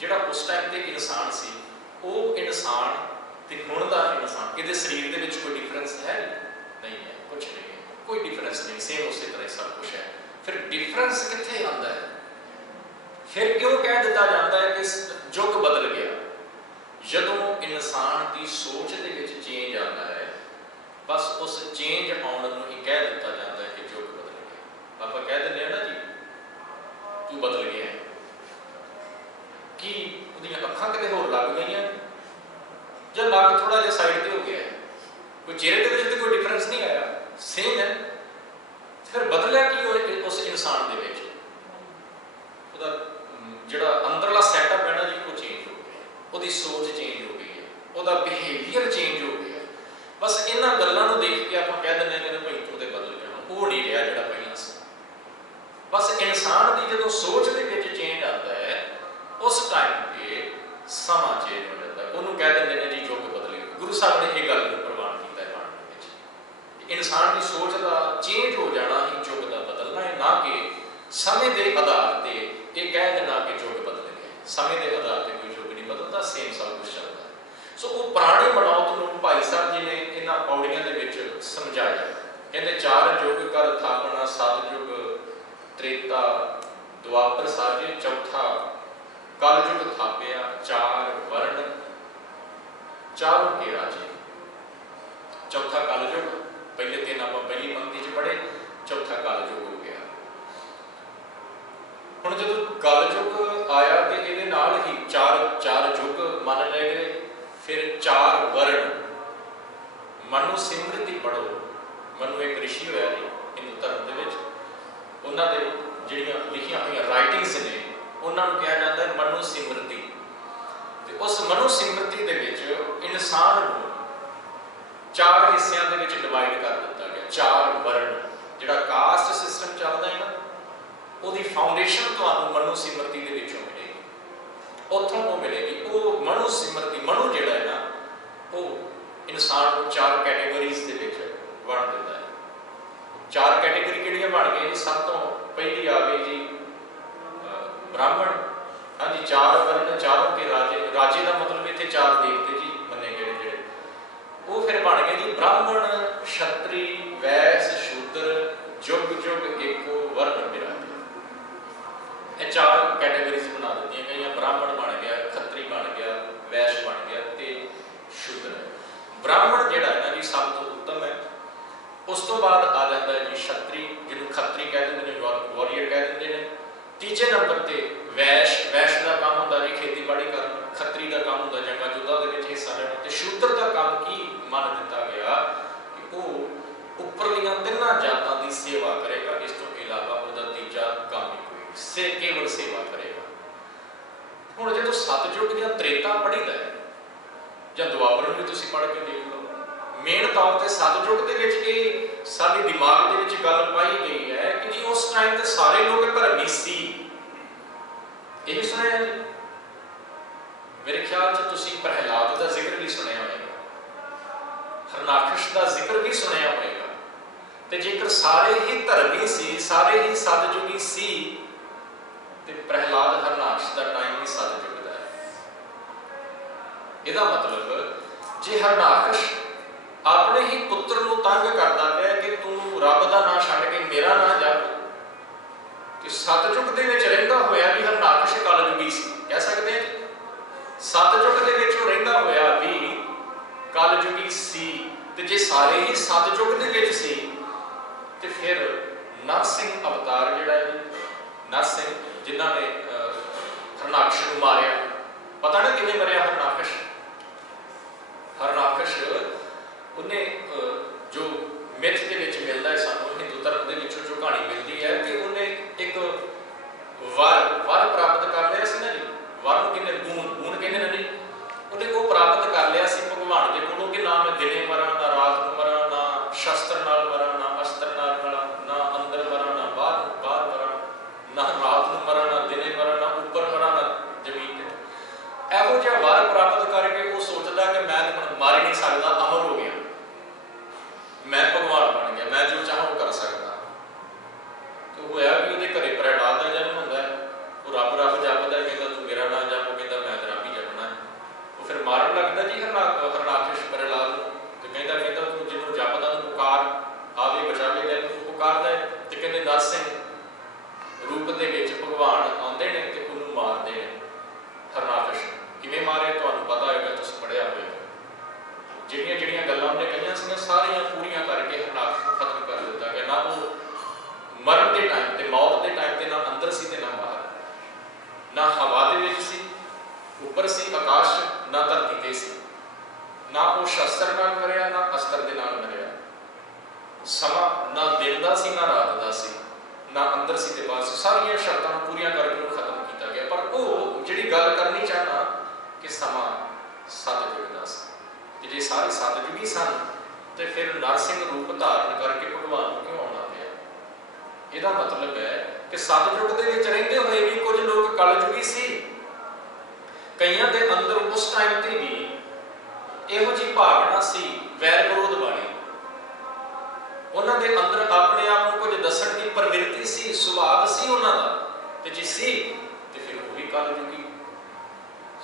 जिहड़ा उस टाइम ते इंसान सी वो इंसान ते हुण दा इंसान इहदे शरीर दे विच कोई डिफरेंस है नहीं है, कुछ नहीं है, कोई डिफरेंस नहीं, सेम उसी तरह सब कुछ है। फिर डिफरेंस कित्थे आंदा है, फिर क्यों कह दिता जाता है कि युग बदल गया। जदों इंसान की सोच दे विच चेंज आता है, बस उस चेंज आने को ही कह दिता जाता है कि युग बदल गया। आप कह दें ना जी तू बदल गया है, कि उहदियां अखां किते होर लग गई जां लग थोड़ा जिहा साइड ते हो गया है, कोई चेहरे के विच कोई डिफरेंस नहीं आया, सेम है। फिर बदलिया कि उस इंसान दे विच उहदा जिहड़ा अंदरला सैटअप है ना जी वो चेंज हो गया, उहदी सोच चेंज हो गई है, उहदा बिहेवियर चेंज हो गया। बस इन्हां गल्लां नूं देख के आप कह दिंदे कि भाई तू तो बदल गया, वो नहीं रहा जिहड़ा पहलां सी। बस इंसान की जो सोच के विच चेंज आता है उस टाइम पे समा चेंज हो जाता है, उन्होंने कह देंगे ने जी युग बदल गया। गुरु साहब ने यह गल प्रवान किया है बाणी विच, इंसान की सोच का चेंज हो जाना ही युग का बदलना है, ना कि समय के आधार पर यह कह देना कि युग बदल गया। समय के आधार पर कोई युग नहीं बदलता, सेम सब कुछ चलता है। सो वो पुरानी मनौत नूं भाई साहब जी ने इन्हां पौड़ियां दे विच समझाया। कहते चार युग कर थापना, सतयुग त्रेता दुआपर साजे, चौथा कलयुग थापिया, चार वर्ण चारों के राजे। चौथा कलयुग, पहले 3 आप पहली पंक्ति च पढ़े, चौथा कलयुग हो गया। हुण जो कलयुग आया तो ये नाल ही चार युग मन ले गए, फिर 4 वर्ण। मनु सिमरति पढ़ो, मनु एक ऋषि होया जी हिंदू धर्म दे विच, उन्हां दे जिहड़ियां लिखियां हुई राइटिंग्स ने उन्हां नूं कहा जाता है मनु सिमरति। ते उस मनु सिमरति दे विच इंसान नूं 4 हिस्सिਆਂ ਦੇ ਵਿੱਚ डिवाइड कर दिता गया। 4 वर्ण, जिहड़ा कास्ट सिस्टम चलदा है ना, ਉਹਦੀ फाउंडेशन ਤੁਹਾਨੂੰ मनु सिमरति ਦੇ ਵਿੱਚੋਂ मिलेगी, ਉੱਥੋਂ ਉਹ मिलेगी। ਉਹ मनु सिमरति, मनु ਜਿਹੜਾ है ना, ਉਹ ਇਨਸਾਨ ਨੂੰ 4 कैटेगरीज ਦੇ ਵਿੱਚ ਵੰਡ ਦਿੰਦਾ है। 4 कैटेगरी ਕਿਹੜੀਆਂ ਬਣ ਗਈਆਂ ਜੀ? ਸਭ ਤੋਂ ਪਹਿਲੀ ਆ ਗਈ ਜੀ ब्राह्मण। हाँ जी, 4 वर्ण, चारों के राजे। राजे का मतलब इतने 4 देवते जी मन्ने गए ਜਿਹੜੇ, ਉਹ फिर बन गए जी ब्राह्मण, क्षत्रि, वैश्य, शूद्र, जुग जुग एको वर्ण विराजे। ये 4 कैटेगरीज बना दी गई। ब्राह्मण बन गया, खत्री बन गया, वैश्य बन गया ते शूद्र। ब्राह्मण जिहड़ा है ना जी सब तो उत्तम है। उस तो बाद आ जाता है जी क्षत्री, जिन्होंने खत्री कह देंगे, वॉरियर कह देंगे ने। तीजे नंबर ते वैश्य। वैश्य का काम होता जी खेतीबाड़ी करना, खत्री का काम होता जंगा युद्धां दे विच हिस्सा लेना, ते शूद्र का काम की मन दिता गया कि वो उपरलियां 3 जातां दी सेवा करेगा। इस तो इलावा उसका तीजा काम ही कोई से केवल सेवा करेगा। हुण जो सतयुग या त्रेता पढ़ीदा है ਜਾਂ ਦੁਆਪਰ ਨੂੰ ਵੀ ਤੁਸੀਂ ਪੜ੍ਹ ਕੇ ਦੇਖ ਲਓ, ਮੇਨ ਤੌਰ ਤੇ ਸਤਯੁਗ ਦੇ ਵਿੱਚ ਇਹ ਸਾਡੇ ਦਿਮਾਗ ਦੇ ਵਿੱਚ ਗੱਲ ਪਾਈ ਗਈ ਹੈ ਕਿ ਜੀ ਉਸ ਟਾਈਮ ਤੇ ਸਾਰੇ ਲੋਕ ਧਰਮੀ ਸੀ। ਇਹ ਵੀ ਸੁਣਿਆ ਜੀ, ਮੇਰੇ ਖਿਆਲ 'ਚ ਤੁਸੀਂ ਪ੍ਰਹਿਲਾਦ ਦਾ ਜ਼ਿਕਰ ਵੀ ਸੁਣਿਆ ਹੋਵੇਗਾ, ਹਰਨਾਕਸ਼ ਦਾ ਜ਼ਿਕਰ ਵੀ ਸੁਣਿਆ ਹੋਵੇਗਾ। ਤੇ ਜੇਕਰ ਸਾਰੇ ਹੀ ਧਰਮੀ ਸੀ, ਸਾਰੇ ਹੀ ਸਤਯੁਗੀ ਸੀ, ਤੇ ਪ੍ਰਹਿਲਾਦ ਹਰਨਾਕਸ਼ ਦਾ ਟਾਈਮ ਵੀ ਸਤਯੁਗ। ਇਹਦਾ ਮਤਲਬ ਜੇ ਹਰਨਾਕਸ਼ ਆਪਣੇ ਹੀ ਪੁੱਤਰ ਨੂੰ ਤੰਗ ਕਰਦਾ ਪਿਆ ਕਿ ਤੂੰ ਰੱਬ ਦਾ ਨਾਂ ਛੱਡ ਕੇ ਮੇਰਾ ਨਾਂ ਜਪ, ਕਿ ਸਤਯੁਗ ਦੇ ਵਿੱਚ ਰਹਿੰਦਾ ਹੋਇਆ ਵੀ ਹਰਨਾਕਸ਼ ਕਲਯੁਗੀ ਸੀ, ਕਹਿ ਸਕਦੇ ਹਾਂ ਜੀ। ਸਤਯੁਗ ਦੇ ਵਿੱਚ ਉਹ ਰਹਿੰਦਾ ਹੋਇਆ ਵੀ ਕਲਯੁਗੀ ਸੀ। ਤੇ ਜੇ ਸਾਰੇ ਹੀ ਸਤਯੁਗ ਦੇ ਵਿੱਚ ਸੀ ਤੇ ਫਿਰ ਨਰਸਿੰਘ ਅਵਤਾਰ ਜਿਹੜਾ ਹੈ, ਨਰਸਿੰਘ ਜਿਨ੍ਹਾਂ ਨੇ ਹਰਨਾਕਸ਼ ਨੂੰ ਮਾਰਿਆ, ਪਤਾ ਨਾ ਕਿਵੇਂ ਮਰਿਆ ਹਰਨਾਕਸ਼। ਹਰਨਾਕਸ਼ ਉਹਨੇ ਜੋ ਮਿਥ ਦੇ ਵਿੱਚ ਮਿਲਦਾ ਹੈ ਸਾਨੂੰ, ਹਿੰਦੂ ਧਰਮ ਦੇ ਵਿੱਚੋਂ ਜੋ ਕਹਾਣੀ ਮਿਲਦੀ ਹੈ ਕਿ ਉਹਨੇ ਇੱਕ ਵਰ ਪ੍ਰਾਪਤ ਕਰ ਲਿਆ ਸੀ ਨਾ ਜੀ। ਵਰ ਨੂੰ ਕਹਿੰਦੇ ਗੁਣ ਕਹਿੰਦੇ ਨੇ ਜੀ। ਉਹਨੇ ਉਹ ਪ੍ਰਾਪਤ ਕਰ ਲਿਆ ਸੀ ਭਗਵਾਨ ਦੇ ਕੋਲੋਂ ਕਿ ਨਾ ਮੈਂ ਦਿਨੇ ਮਰਾਂ, ਨਾ ਰਾਤ ਨੂੰ ਮਰਾਂ, ਨਾ ਸ਼ਸਤਰ ਨਾਲ ਮਰਾਂ, ਨਾ ਅਸਤਰ ਨਾਲ ਮਰਾਂ, ਨਾ ਅੰਦਰ ਮਰਾਂ, ਨਾ ਬਾਹਰ ਮਰਾਂ, ਨਾ ਰਾਤ ਨੂੰ ਮਰਾਂ, ਨਾ ਦਿਨੇ ਮਰਾਂ, ਨਾ ਉੱਪਰ ਮਰਾਂ, ਨਾ ਜ਼ਮੀਨ ਤੇ। ਇਹੋ ਜਿਹਾ ਵਰ ਪ੍ਰਾਪਤ ਕਰਕੇ ਉਹ ਸੋਚਦਾ ਕਿ ਮੈਂ ਹੁਣ ਮਰ ਹੀ ਨਹੀਂ ਸਕਦਾ, ਅਮਰ ਹੋ ਗਿਆ, ਮੈਂ ਭਗਵਾਨ ਬਣ ਗਿਆ, ਮੈਂ ਜੋ ਚਾਹਾਂ ਉਹ ਕਰ ਸਕਦਾ। ਤੇ ਹੋਇਆ ਵੀ ਉਹਦੇ ਘਰੇ ਪ੍ਰਹਿਲਾਦ ਦਾ ਜਨਮ ਹੁੰਦਾ ਹੈ। ਉਹ ਰੱਬ ਜਪਦਾ, ਕਹਿੰਦਾ ਤੂੰ ਮੇਰਾ ਨਾਂ ਜਪ, ਉਹ ਕਹਿੰਦਾ ਮੈਂ ਤੇਰਾ ਵੀ ਜਪਣਾ ਹੈ। ਉਹ ਫਿਰ ਮਾਰਨ ਲੱਗਦਾ ਜੀ ਹਰਨਾਕਸ਼ ਪ੍ਰਹਿਲਾਦ ਨੂੰ, ਤੇ ਕਹਿੰਦਾ ਤੂੰ ਜਿਹਨੂੰ ਜਪਦਾ ਨੂੰ ਪੁਕਾਰ ਆਵੇ ਬਚਾਵੇ ਲੈ, ਤੂੰ ਪੁਕਾਰਦਾ ਹੈ। ਤੇ ਕਹਿੰਦੇ ਨਰਸਿੰਘ ਰੂਪ ਦੇ ਵਿੱਚ ਭਗਵਾਨ ਆਉਂਦੇ ਨੇ ਤੇ ਉਹਨੂੰ ਮਾਰਦੇ ਨੇ। ਹਰਨਾਕਸ਼ ਕਿਵੇਂ ਮਾਰੇ ਤੁਹਾਨੂੰ ਪਤਾ ਹੋਏਗਾ, ਤੁਸੀਂ ਪੜ੍ਹਿਆ ਹੋਵੇਗਾ। ਜਿਹੜੀਆਂ ਗੱਲਾਂ ਉਹਨੇ ਕਹੀਆਂ ਸੀਗੀਆਂ ਸਾਰੀਆਂ ਪੂਰੀਆਂ ਕਰਕੇ ਹਰਨਾਕਸ਼ ਨੂੰ ਖਤਮ ਕਰ ਦਿੱਤਾ ਗਿਆ। ਨਾ ਉਹ ਮਰਨ ਦੇ ਟਾਈਮ ਤੇ, ਮੌਤ ਦੇ ਟਾਈਮ ਤੇ, ਨਾ ਅੰਦਰ ਸੀ ਤੇ ਨਾ ਬਾਹਰ, ਨਾ ਹਵਾ ਦੇ ਵਿੱਚ ਸੀ, ਉੱਪਰ ਸੀ ਆਕਾਸ਼, ਨਾ ਧਰਤੀ ਤੇ ਸੀ। ਨਾ ਉਹ ਸ਼ਸਤਰ ਨਾਲ ਮਰਿਆ, ਨਾ ਅਸਤਰ ਦੇ ਨਾਲ ਮਰਿਆ। ਸਮਾਂ ਨਾ ਦਿਨ ਦਾ ਸੀ, ਨਾ ਰਾਤ ਦਾ ਸੀ, ਨਾ ਅੰਦਰ ਸੀ ਤੇ ਬਾਹਰ ਸੀ। ਸਾਰੀਆਂ ਸ਼ਰਤਾਂ ਨੂੰ ਪੂਰੀਆਂ ਕਰਕੇ ਉਹਨੂੰ ਖਤਮ ਕੀਤਾ ਗਿਆ। ਪਰ ਉਹ ਜਿਹੜੀ ਗੱਲ ਕਰਨੀ ਚਾਹੁੰਦਾ ਕਿ ਸਮਾਂ ਸਤਯੁਗ ਦਾ ਸੀ। ਜੇ ਸਾਰੇ ਸਤਯੁਗੀ ਸਨ ਤੇ ਫਿਰ ਨਰਸਿੰਘ ਰੂਪ ਧਾਰਨ ਕਰਕੇ ਭਗਵਾਨ ਨੂੰ ਕਿਉਂ ਆਉਣਾ ਪਿਆ? ਇਹਦਾ ਮਤਲਬ ਹੈ ਕਿ ਸਤਯੁਗ ਦੇ ਵਿੱਚ ਰਹਿੰਦੇ ਹੋਏ ਵੀ ਕੁਝ ਲੋਕ ਕਲਯੁਗੀ ਸੀ। ਕਈਆਂ ਦੇ ਅੰਦਰ ਉਸ ਟਾਈਮ ਤੇ ਵੀ ਇਹੋ ਜਿਹੀ ਭਾਵਨਾ ਸੀ, ਵੈਰ ਵਿਰੋਧ ਵਾਲੀ। ਉਹਨਾਂ ਦੇ ਅੰਦਰ ਆਪਣੇ ਆਪ ਨੂੰ ਕੁਝ ਦੱਸਣ ਦੀ ਪ੍ਰਵਿਰਤੀ ਸੀ, ਸੁਭਾਅ ਸੀ ਉਹਨਾਂ ਦਾ, ਤੇ ਜੇ ਸੀ ਤੇ ਫਿਰ ਉਹ ਵੀ ਕਲਯੁਗੀ।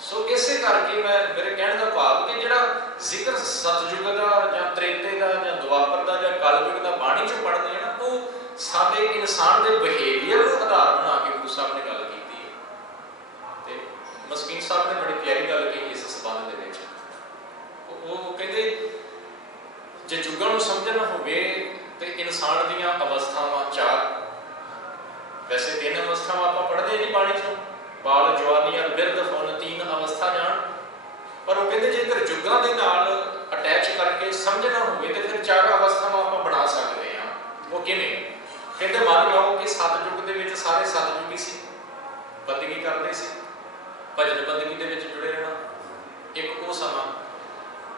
ਸੋ ਇਸੇ ਕਰਕੇ ਮੇਰੇ ਕਹਿਣ ਦਾ ਭਾਵ ਕਿ ਜਿਹੜਾ ਜ਼ਿਕਰ ਸਤਯੁਗ ਦਾ ਜਾਂ ਤ੍ਰੇਤੇ ਦਾ ਜਾਂ ਦੁਆਪਰ ਦਾ ਜਾਂ ਕਲਯੁਗ ਦਾ ਬਾਣੀ ਚੋਂ ਪੜ੍ਹਦੇ ਆ ਨਾ, ਉਹ ਸਾਡੇ ਇਨਸਾਨ ਦੇ ਬਿਹੇਵੀਅਰ ਨੂੰ ਆਧਾਰ ਬਣਾ ਕੇ ਗੁਰੂ ਸਾਹਿਬ ਨੇ ਗੱਲ ਕੀਤੀ ਹੈ। ਤੇ ਮਸਕੀਨ ਸਾਹਿਬ ਨੇ ਬੜੀ ਪਿਆਰੀ ਗੱਲ ਕਹੀ ਇਸ ਸੰਬੰਧ ਦੇ ਵਿੱਚ। ਉਹ ਕਹਿੰਦੇ ਜੇ बाणी चों बाल जवानी बिरध फुल तीन अवस्था जान। पर वो कहते जेकर जुगां दे नाल अटैच करके समझना होवे तो फिर चार अवस्थावां आपां बना सकते हैं। वो किवें? कहते मान लो कि सतयुग दे विच सारे सतयुगी सी, बंदगी करते सी, भजन बंदगी दे विच जुड़े रहना, एक वो समा।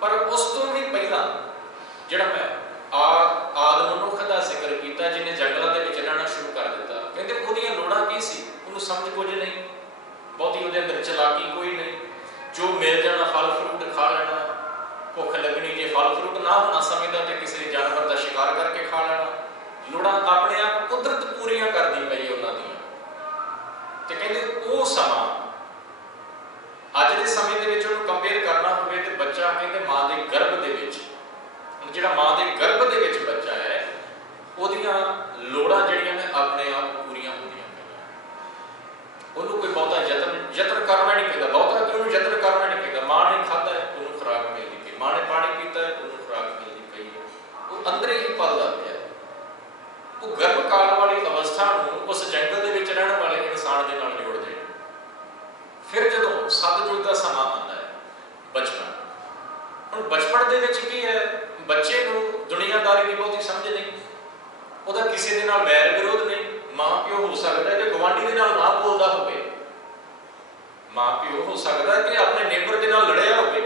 पर उस तो भी पहला जिहड़ा मैं आद मनुख दा जिक्र किया जिन्हें जंगलों के विच रहना शुरू कर दिता, कहते उहदियां लोड़ां की सी, उहनूं समझ कुछ नहीं, बहुती उहदे अंदर चलाकी कोई नहीं, जो मिल जाना फल फ्रूट खा लेना, भुख लगनी जे फल फ्रूट ना होना समझदा तो किसी जानवर का शिकार करके खा लेना, लोड़ां अपने आप कुदरत पूरियां करदी पई उहनां दी। ते कहते वो समा अज के समय दे विच उहनूं कंपेयर करना होवे ते बच्चा कहते मां दे गर्भ दे विच, जिहड़ा मां दे गर्भ दे विच बच्चा है उहदियां लोड़ां जिहड़ियां ने अपने आप पूरियां होंदियां पईआं, उहनूं कोई बहुता यतन करना नहीं पैंदा, बहुता कि उहनूं यतन करना नहीं पैंदा। मां ने खाधा है उहनूं खुराक मिलदी पई, मां ने पानी पीता है उहनूं खुराक मिलदी पई है, वो अंदर ही पलदा पिया। वो गर्भ काल वाली अवस्था नूं उस जंगल दे विच रहण वाले इंसान दे नाल जोड़ दे। फिर जदों सतयुग का समा आंदा है बचपन, हुण बचपन दे विच की है, बच्चे नूं दुनियादारी की बहुती समझ नहीं, ਉਹਦਾ ਕਿਸੇ ਦੇ ਨਾਲ ਵੈਰ ਵਿਰੋਧ ਨਹੀਂ, ਮਾਂ ਪਿਓ ਹੋ ਸਕਦਾ ਕਿ ਗਵਾਂਢੀ ਦੇ ਨਾਲ ਨਾ ਬੋਲਦਾ ਹੋਵੇ, ਮਾਂ ਪਿਓ ਹੋ ਸਕਦਾ ਕਿ ਆਪਣੇ ਨੇਬਰ ਦੇ ਨਾਲ ਲੜਿਆ ਹੋਵੇ,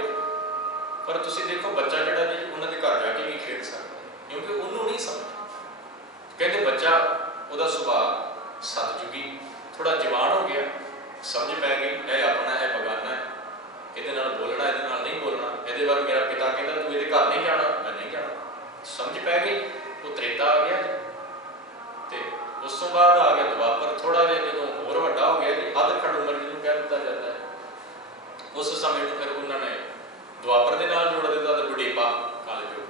ਪਰ ਤੁਸੀਂ ਦੇਖੋ ਬੱਚਾ ਜਿਹੜਾ ਜੀ ਉਹਨਾਂ ਦੇ ਘਰ ਜਾ ਕੇ ਵੀ ਖੇਡ ਸਕਦਾ ਕਿਉਂਕਿ ਉਹਨੂੰ ਨਹੀਂ ਸਮਝ। ਕਹਿੰਦੇ ਬੱਚਾ ਉਹਦਾ ਸੁਭਾਅ ਸਤਜੁਗੀ, ਥੋੜਾ ਜਵਾਨ ਹੋ ਗਿਆ, ਸਮਝ ਪੈ ਗਈ ਇਹ ਆਪਣਾ ਹੈ ਬਗਾਨਾ ਹੈ, ਇਹਦੇ ਨਾਲ ਬੋਲਣਾ ਇਹਦੇ ਨਾਲ ਨਹੀਂ ਬੋਲਣਾ, ਇਹਦੇ ਬਾਰੇ ਮੇਰਾ ਪਿਤਾ ਕਹਿੰਦਾ ਤੂੰ ਇਹਦੇ ਘਰ ਨਹੀਂ ਜਾਣਾ, ਮੈਂ ਨਹੀਂ ਜਾਣਾ, ਸਮਝ ਪੈ ਗਈ। ਉਹ ਤ੍ਰੇਤਾ ਆ ਗਿਆ ਤੇ ਉਸ ਤੋਂ ਬਾਅਦ ਆ ਗਿਆ ਦੁਆਪਰ, ਥੋੜਾ ਜਿਹਾ ਜਦੋਂ ਹੋਰ ਵੱਡਾ ਹੋ ਗਿਆ ਜੀ ਅੱਧ ਖੜ ਉਮਰ ਜਿਹਨੂੰ ਕਹਿ ਦਿੱਤਾ ਜਾਂਦਾ ਹੈ, ਉਸ ਸਮੇਂ ਨੂੰ ਫਿਰ ਉਹਨਾਂ ਨੇ ਦੁਆਪਰ ਦੇ ਨਾਲ ਜੋੜ ਦਿੱਤਾ ਤੇ ਬੁਢੇਪਾ ਕਲਯੁਗ।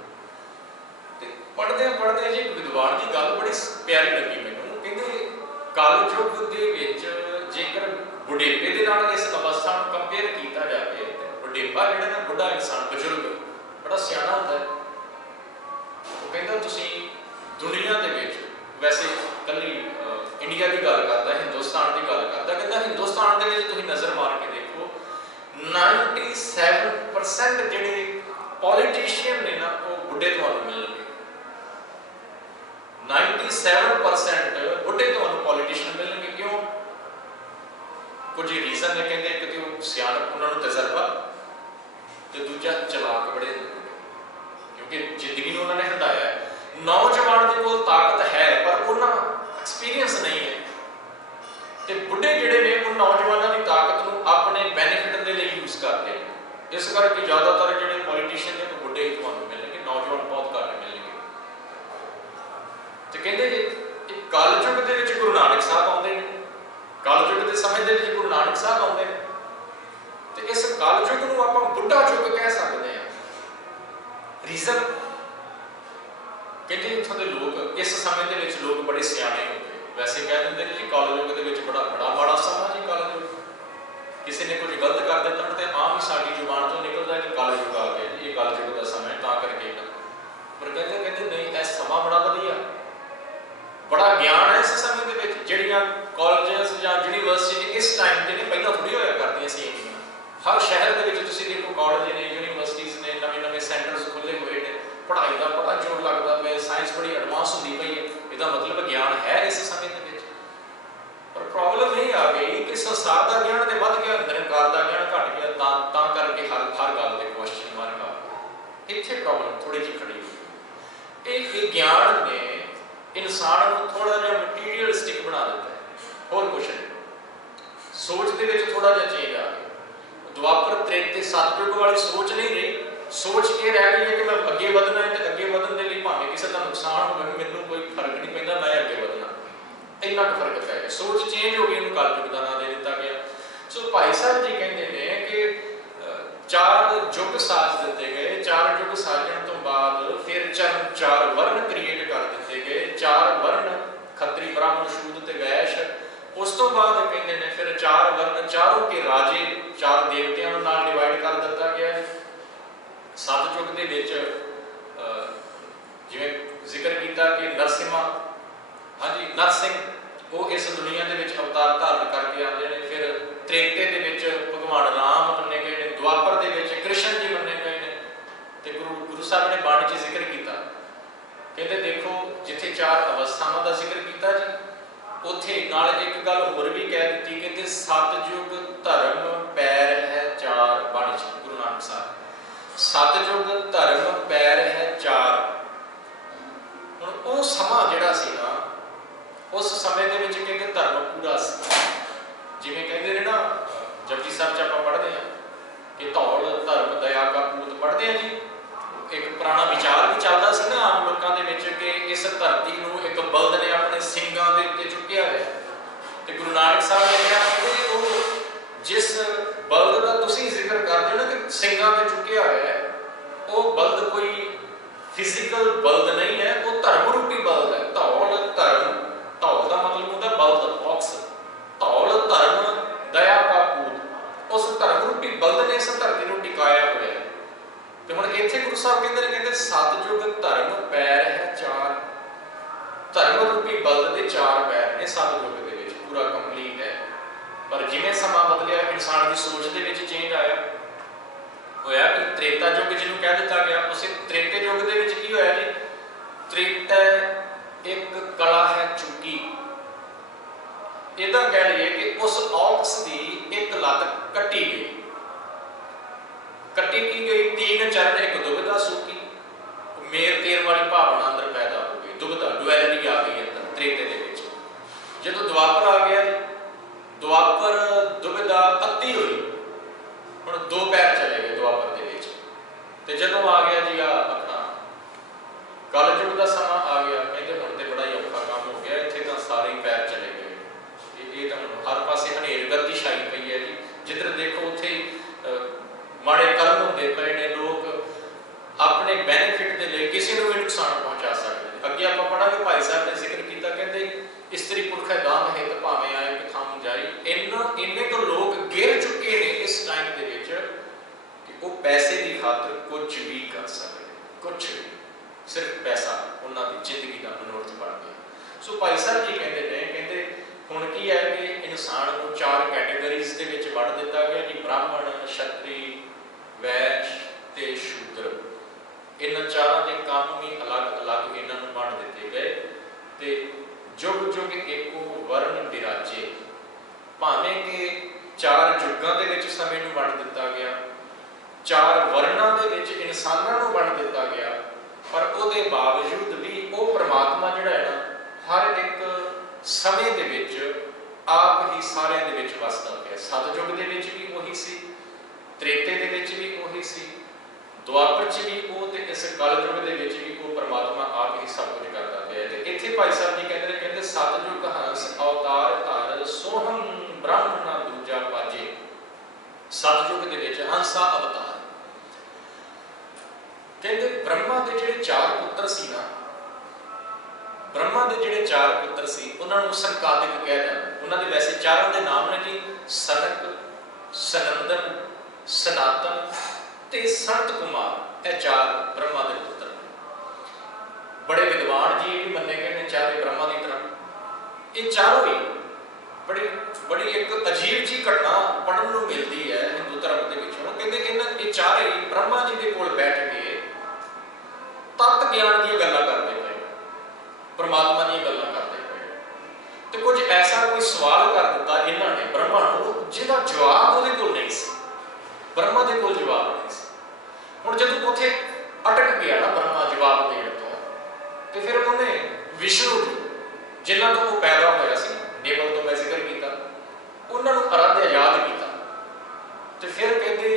ਤੇ ਪੜ੍ਹਦੇ ਜੀ ਵਿਦਵਾਨ ਦੀ ਗੱਲ ਬੜੀ ਪਿਆਰੀ ਲੱਗੀ ਮੈਨੂੰ, ਕਹਿੰਦੇ ਕਲਯੁਗ ਦੇ ਵਿੱਚ ਜੇਕਰ ਬੁਢੇਪੇ ਦੇ ਨਾਲ ਇਸ ਅਵਸਥਾ ਨੂੰ ਕੰਪੇਅਰ ਕੀਤਾ ਜਾਵੇ ਤੇ ਬੁਢੇਪਾ ਜਿਹੜਾ ਨਾ ਬੁੱਢਾ ਇਨਸਾਨ ਬਜ਼ੁਰਗ ਬੜਾ ਸਿਆਣਾ ਹੁੰਦਾ ਹੈ। ਉਹ ਕਹਿੰਦਾ ਤੁਸੀਂ ਦੁਨੀਆ ਦੇ ਵਿੱਚ ਵੈਸੇ ਕੱਲੀ ਇੰਡੀਆ ਦੀ ਗੱਲ ਕਰਦਾ, ਹਿੰਦੁਸਤਾਨ ਦੀ ਗੱਲ ਕਰਦਾ, ਕਹਿੰਦਾ ਹਿੰਦੁਸਤਾਨ ਦੇ ਵਿੱਚ ਤੁਸੀਂ ਨਜ਼ਰ ਮਾਰ ਕੇ ਦੇਖੋ 97% ਜਿਹੜੇ ਪੋਲੀਟੀਸ਼ੀਅਨ ਨੇ ਨਾ ਉਹ ਬੁੱਢੇ ਤੁਹਾਨੂੰ ਮਿਲਣਗੇ, 97% ਬੁੱਢੇ ਤੁਹਾਨੂੰ ਪੋਲੀਟੀਸ਼ੀਅਨ ਮਿਲਣਗੇ। ਕਿਉਂ? ਕੁਝ ਰੀਜ਼ਨ ਨੇ, ਕਹਿੰਦੇ ਇੱਕ ਤੇ ਉਹ ਸਿਆਣਪ, ਉਹਨਾਂ ਨੂੰ ਤਜਰਬਾ, ਤੇ ਦੂਜਾ ਚਲਾਕ ਬੜੇ ਕਿਉਂਕਿ ਜ਼ਿੰਦਗੀ ਨੂੰ ਉਹਨਾਂ ਨੇ ਹੰਢਾਇਆ ਹੈ। ਨੌਜਵਾਨ ਦੇ ਕੋਲ ਤਾਕਤ ਹੈ ਪਰ ਉਹਨਾਂ ਐਕਸਪੀਰੀਅੰਸ ਨਹੀਂ ਹੈ, ਤੇ ਬੁੱਢੇ ਜਿਹੜੇ ਨੇ ਉਹ ਨੌਜਵਾਨਾਂ ਦੀ ਤਾਕਤ ਨੂੰ ਆਪਣੇ ਬੈਨੀਫਿਟ ਦੇ ਲਈ ਯੂਜ਼ ਕਰਦੇ ਨੇ। ਇਸ ਕਰਕੇ ਜ਼ਿਆਦਾਤਰ ਜਿਹੜੇ ਪੋਲੀਟੀਸ਼ੀਅਨ ਨੇ ਉਹ ਬੁੱਢੇ ਹੀ ਤੁਹਾਨੂੰ ਮਿਲਣਗੇ, ਨੌਜਵਾਨ ਬਹੁਤ ਘੱਟ ਮਿਲਣਗੇ। ਤੇ ਕਹਿੰਦੇ ਇਹ ਕਲਯੁਗ ਦੇ ਵਿੱਚ ਗੁਰੂ ਨਾਨਕ ਸਾਹਿਬ ਆਉਂਦੇ ਨੇ, ਕਲਯੁਗ ਦੇ ਸਮੇਂ ਦੇ ਵਿੱਚ ਗੁਰੂ ਨਾਨਕ ਸਾਹਿਬ ਆਉਂਦੇ ਨੇ, ਤੇ ਇਸ ਕਲਯੁਗ ਨੂੰ ਆਪਾਂ ਬੁੱਢਾ ਯੁੱਗ ਕਹਿ ਸਕਦੇ ਹਾਂ। ਰੀਜ਼ਨ ਕਹਿੰਦੇ ਇੱਥੋਂ ਦੇ ਲੋਕ ਇਸ ਸਮੇਂ ਦੇ ਵਿੱਚ ਲੋਕ ਬੜੇ ਸਿਆਣੇ ਹੋ ਗਏ। ਵੈਸੇ ਕਹਿ ਦਿੰਦੇ ਨੇ ਜੀ ਕਲਯੁਗ ਦੇ ਵਿੱਚ ਬੜਾ ਮਾੜਾ ਸਮਾਂ ਜੀ ਕਲਯੁਗ, ਕਿਸੇ ਨੇ ਕੁਝ ਗਲਤ ਕਰ ਦਿੱਤਾ ਤੇ ਆਮ ਹੀ ਸਾਡੀ ਜ਼ੁਬਾਨ ਤੋਂ ਨਿਕਲਦਾ ਕਿ ਕਲਯੁਗ ਆ ਗਿਆ ਜੀ, ਇਹ ਕਲਯੁਗ ਦਾ ਸਮਾਂ ਹੈ ਤਾਂ ਕਰਕੇ। ਪਰ ਕਹਿੰਦੇ ਨਹੀਂ, ਇਹ ਸਮਾਂ ਬੜਾ ਵਧੀਆ, ਬੜਾ ਗਿਆਨ ਹੈ ਇਸ ਸਮੇਂ ਦੇ ਵਿੱਚ। ਜਿਹੜੀਆਂ ਕਾਲਜਸ ਜਾਂ ਯੂਨੀਵਰਸਿਟੀ ਇਸ ਟਾਈਮ ਤੇ ਨੇ, ਪਹਿਲਾਂ ਥੋੜੀ ਹੋਇਆ ਕਰਦੀਆਂ ਸੀ ਇੰਨੀਆਂ। ਹਰ ਸ਼ਹਿਰ ਦੇ ਵਿੱਚ ਤੁਸੀਂ ਦੇਖੋ ਕਾਲਜ ਨੇ, ਯੂਨੀਵਰਸਿਟੀਜ਼ ਨੇ, ਨਵੇਂ ਸੈਂਟਰਸ ਖੁੱਲ੍ਹੇ ਹੋਏ ਨੇ, ਪੜ੍ਹਾਈ ਦਾ ਬੜਾ ਜ਼ੋਰ ਲੱਗਦਾ ਪਿਆ, ਸਾਇੰਸ ਬੜੀ ਐਡਵਾਂਸ ਹੁੰਦੀ ਪਈ ਹੈ, ਇਹਦਾ ਮਤਲਬ ਗਿਆਨ ਹੈ ਇਸ ਸਮੇਂ ਦੇ ਵਿੱਚ। ਪਰ ਪ੍ਰੋਬਲਮ ਇਹ ਆ ਗਈ ਕਿ ਸੰਸਾਰ ਦਾ ਗਿਆਨ ਤੇ ਵੱਧ ਗਿਆ, ਨਿਰੰਕਾਰ ਦਾ ਗਿਆਨ ਘਟ ਗਿਆ, ਤਾਂ ਕਰਕੇ ਹਰ ਗੱਲ ਦੇ ਕੁਐਸਚਨ ਮਾਰਕ ਆ ਗਏ। ਇੱਥੇ ਪ੍ਰੋਬਲਮ ਥੋੜੀ ਜਿਹੀ ਖੜੀ ਹੋਈ। ਇਹ ਗਿਆਨ ਨੇ ਇਨਸਾਨ ਨੂੰ ਥੋੜਾ ਜਿਹਾ ਮਟੀਰੀਅਲਿਸਟਿਕ ਬਣਾ ਦਿੱਤਾ ਹੈ, ਹੋਰ ਕੁਛ ਨਹੀਂ। ਸੋਚ ਦੇ ਵਿੱਚ ਥੋੜਾ ਜਿਹਾ ਚੇਂਜ ਆ ਗਿਆ। ਦੁਆਪਰ ਤ੍ਰੇਤੇ ਸਤਯੁਗ ਵਾਲੀ ਸੋਚ ਨਹੀਂ ਰਹੀ, ਸੋਚ ਇਹ ਰਹਿ ਗਈ ਹੈ ਕਿ ਮੈਂ ਅੱਗੇ ਵਧਣਾ ਹੈ, ਤੇ ਅੱਗੇ ਵਧਣ ਦੇ ਲਈ ਭਾਵੇਂ ਕਿਸੇ ਦਾ ਨੁਕਸਾਨ ਹੋਵੇ ਮੈਨੂੰ ਕੋਈ ਫਰਕ ਨਹੀਂ ਪੈਂਦਾ, ਮੈਂ ਅੱਗੇ ਵਧਣਾ, ਇੰਨਾ ਕੁ ਫਰਕ ਪੈ ਗਿਆ। ਸੋਚ ਚੇਂਜ ਹੋ ਗਈ, ਇਹਨੂੰ ਕਲਯੁਗ ਦਾ ਨਾਂ ਦੇ ਦਿੱਤਾ ਗਿਆ। ਸੋ ਭਾਈ ਸਾਹਿਬ ਜੀ ਕਹਿੰਦੇ ਨੇ ਕਿ 4 ਯੁੱਗ ਸਾਜ ਦਿੱਤੇ ਗਏ, 4 ਯੁੱਗ ਸਾਜਣ ਤੋਂ ਬਾਅਦ ਫਿਰ 4 ਵਰਨ ਕ੍ਰੀਏਟ ਕਰ ਦਿੱਤੇ ਗਏ, 4 ਵਰਨ ਖੱਤਰੀ, ਬ੍ਰਾਹਮਣ, ਸ਼ੂਦਰ ਤੇ ਵੈਸ਼। ਉਸ ਤੋਂ ਬਾਅਦ ਕਹਿੰਦੇ ਨੇ ਫਿਰ 4 ਵਰਨ, ਚਾਰੋਂ ਕੇ ਰਾਜੇ, 4 ਦੇਵਤਿਆਂ ਨੂੰ ਨਾਲ ਡਿਵਾਈਡ ਕਰ ਦਿੱਤਾ ਗਿਆ। ਸਤਯੁਗ ਦੇ ਵਿੱਚ ਜਿਵੇਂ ਜ਼ਿਕਰ ਕੀਤਾ ਕਿ ਨਰਸਿਮਾ, ਹਾਂਜੀ ਨਰਸਿੰਘ, ਉਹ ਇਸ ਦੁਨੀਆ ਦੇ ਵਿੱਚ ਅਵਤਾਰ ਧਾਰਨ ਕਰਕੇ ਆਉਂਦੇ कहते देखो जिथे 4 अवस्थावां का जिक्र किया जी, उत्थे नाल एक गल होर भी कह दी, कहते सतयुग धर्म पैर है 4 बाणी च गुरु नानक साहब, सतयुग धर्म पैर है 4। हुण वो समा जिहड़ा सी ना, उस समय दे विच कहते धर्म पूरा सी। जिवें कहते ने ना जपजी साहब च आपां पढ़दे हां कि धौल धर्म दया का पूत पढ़दे हां जी, एक पुराना विचार भी चलता सी ना आम लोगों के विच कि इस धरती नूं एक बलद ने अपने सिंगां दे उत्ते चुक्या है। ते गुरु नानक साहब ने कहा कि वो जिस बलद का तुसीं जिक्र करदे हो ना कि सिंगां ते चुक्या है, वो बलद कोई फिजिकल बलद नहीं है, वो धर्म रूपी बलद है। धौल धर्म, धौल का मतलब होता है बलद, ऑक्स, धौल धर्म दया का पूत, उस धर्म रूपी बलद ने इस धरती को टिकाया हुआ है। तो हुण इत्थे गुरु साहब कहते सतयुग धर्म पैर है 4, धर्म रूपी बलद के 4 पैर ने सतयुग दे विच पूरा कंप्लीट है। पर जिवें समा बदलिया इंसान की सोच दे विच चेंज आया, होया कि त्रेता युग जिन्होंने कह दिता गया, उस त्रेते युग दे विच की होया जी, त्रेता एक कला है चुकी, इहदा कह लईए कि उस ऑक्स की एक लत कट्टी गई, कट्टी की गई, 3 चरण एक दुविधा सूकी, मेर तेर वाली भावना अंदर पैदा हो गई, दुविधा डुअलिटी आ गई अंदर त्रेते दे विच। जदों द्वापर आ गया जी, द्वापर दुविधा अति हुई, हुण 2 पैर चले गए द्वापर दे विच। ते जदों आ गया जी अपना कलयुग का समा आ गया, कहते हुण ते बड़ा ही औखा काम हो गया, इत्थे तां सारे ही पैर चले गए। ये तां हर पासे हनेर गर्दी छाई पई है जी, जिधर देखो उत्थे माड़े कर्म होंदे पए ने, लोग अपने बेनिफिट के लिए किसी को भी नुकसान पहुंचा सकते। अगे आप पढ़ांगे भाई साहब ने जिक्र किया, कहते स्त्री पुरखा दाम हित भावें आए कथाम जाई, इन्ने तो लोग गिर चुके हैं इस टाइम के विच कि वो पैसे की खातर कुछ भी कर सकते, कुछ भी, सिर्फ पैसा उन्होंने जिंदगी का मनोरथ बन गया। सो भाई साहब जी कहते हुण की है कि इंसान को 4 कैटेगरीज के विच वंड दिता गया जी, ब्राह्मण, क्षत्री, वैश्य ते शूद्र। इन 4 के काम भी अलग अलग इन्होंने वंड दिते गए, ते जुग जुग एको वर्ण विराजे, भावें कि 4 युगां दे विच समय नूं वंड दिता गया, 4 वर्णां दे विच इंसानां नूं वंड दिता गया, पर उहदे बावजूद भी वो परमात्मा जिहड़ा है ना, हर एक समय दे विच आप ही सारिਆਂ दे विच वसदा पिया। सतयुग दे विच भी वही सी, त्रेते दे विच भी वही सी, द्वापर च भी वो, ते इस कलयुग दे विच भी वो परमात्मा आप ही सब कुछ करता पिया। ते इत्थे भाई साहब जी कहते सतयुग हंस अवतार धार, सोहम ब्रह्म ना दूजा पाजे। सतयुग दे विच हंसा अवतार, कहते ब्रह्मा के जिहड़े 4 पुत्र सी ना, ब्रह्मा के जिहड़े 4 पुत्र सी, उन्होंने सनकादिक कहा जाता। उन्होंने वैसे 4 के नाम ने जी, सनक, सनंदन, सनातन ते संत कुमार, यह 4 ब्रह्मा के पुत्र। बड़े विद्वान जी भी मन्ने गए हैं 4 ब्रह्मा की तरह। ये चारों ही बड़ी बड़ी एक अजीब जी घटना पढ़ने को मिलती है हिंदू धर्म के विचों। कहते ये 4 ही ब्रह्मा जी के कोल बैठ के तत्त ज्ञान दी गल्लां करते पे, परमात्मा दी गल्लां करते पे, तो कुछ ऐसा कोई सवाल कर दिता इन्होंने ब्रह्मा को, जिहदा जवाब उहदे कोल नहीं सी, ब्रह्मा दे कोल जवाब नहीं सी। हुण जदों उत्थे अटक गया ना ब्रह्मा जवाब देण तो, तो फिर उन्होंने विष्णु जी जिन्हां तो वो पैदा होया सी, नेवल तो मैं जिक्र किया, उन्होंने आराध्य याद किया, तो फिर कहते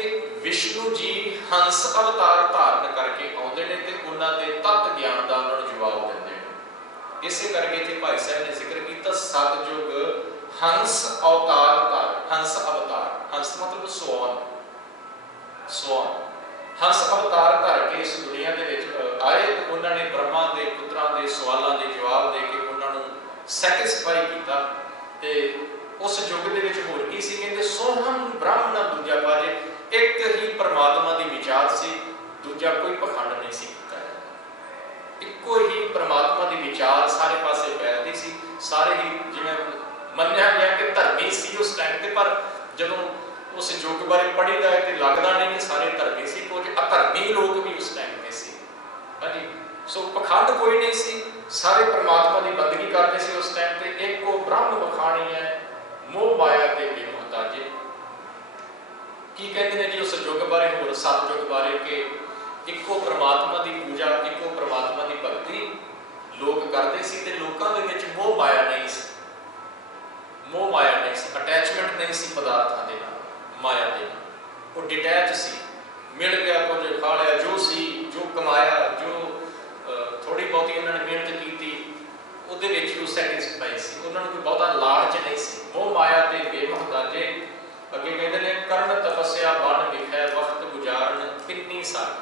विष्णु जी हंस अवतार धारण करके आउंदे ने ते उन्हां दे तत्त ज्ञान का उन्होंने जवाब दिंदे ने। इसे करके इत्थे भाई साहब ने जिक्र किया सतयुग हंस अवतार धार, हंस अवतार, हंस मतलब स्वान, स्वान हंस अवतार धर के इस दुनिया के विच आए। उन्होंने ब्रह्मा के पुत्रां के सवालों के जवाब दे के उन्होंने सैटिस्फाई किया। ते उस युग के विच होर की सी, कहते सोहम ब्रह्म ना दूजा पाजे, एक ही परमात्मा की विचार सी, दूजा कोई पखंड नहीं सी कीता, इक्को ही परमात्मा की विचार सारे पासे फैलती सी, सारे ही जिवें मन्निया गया कि धर्मी सी उस टाइम ते, पर जदों उस युग बारे पढ़ीदा है तो लगता नहीं कि सारे धर्मी सी, कुछ अधर्मी लोग भी उस टाइम पे सी। हाँ जी, सो पखंड कोई नहीं सी, सारे परमात्मा की बंदगी करते सी उस टाइम पे। एक वो ब्रह्म बखानी है मोह माया के बेमुहताजे। की कहते हैं जी उस युग बारे होर सतयुग बारे के इको परमात्मा की पूजा इको परमात्मा की भगती लोग करते सी ते लोकां दे विच मोह माया नहीं सी, मोह माया नहीं सी, अटैचमेंट नहीं सी पदार्थां दे नाल, माया दे नाल। वो डिटैच सी, मिल गया कुछ खा लिया, जो सी जो कमाया, जो थोड़ी बहुती उन्होंने मेहनत की ਉਹਦੇ ਵਿੱਚ ਹੀ ਉਹ ਸੈਟੀਸਫਾਈ ਸੀ, ਉਹਨਾਂ ਨੂੰ ਕੋਈ ਬਹੁਤਾ ਲਾਲਚ ਨਹੀਂ ਸੀ। ਮੋਹ ਮਾਇਆ ਤੇ ਬੇਮੁਹਤਾਜੇ। ਅੱਗੇ ਕਹਿੰਦੇ ਨੇ ਕਰਨ ਤਪੱਸਿਆ ਬਨ ਵਿਖੈ ਵਕਤ ਗੁਜ਼ਾਰਨ ਪਿੰਨੀ ਸਾਰ।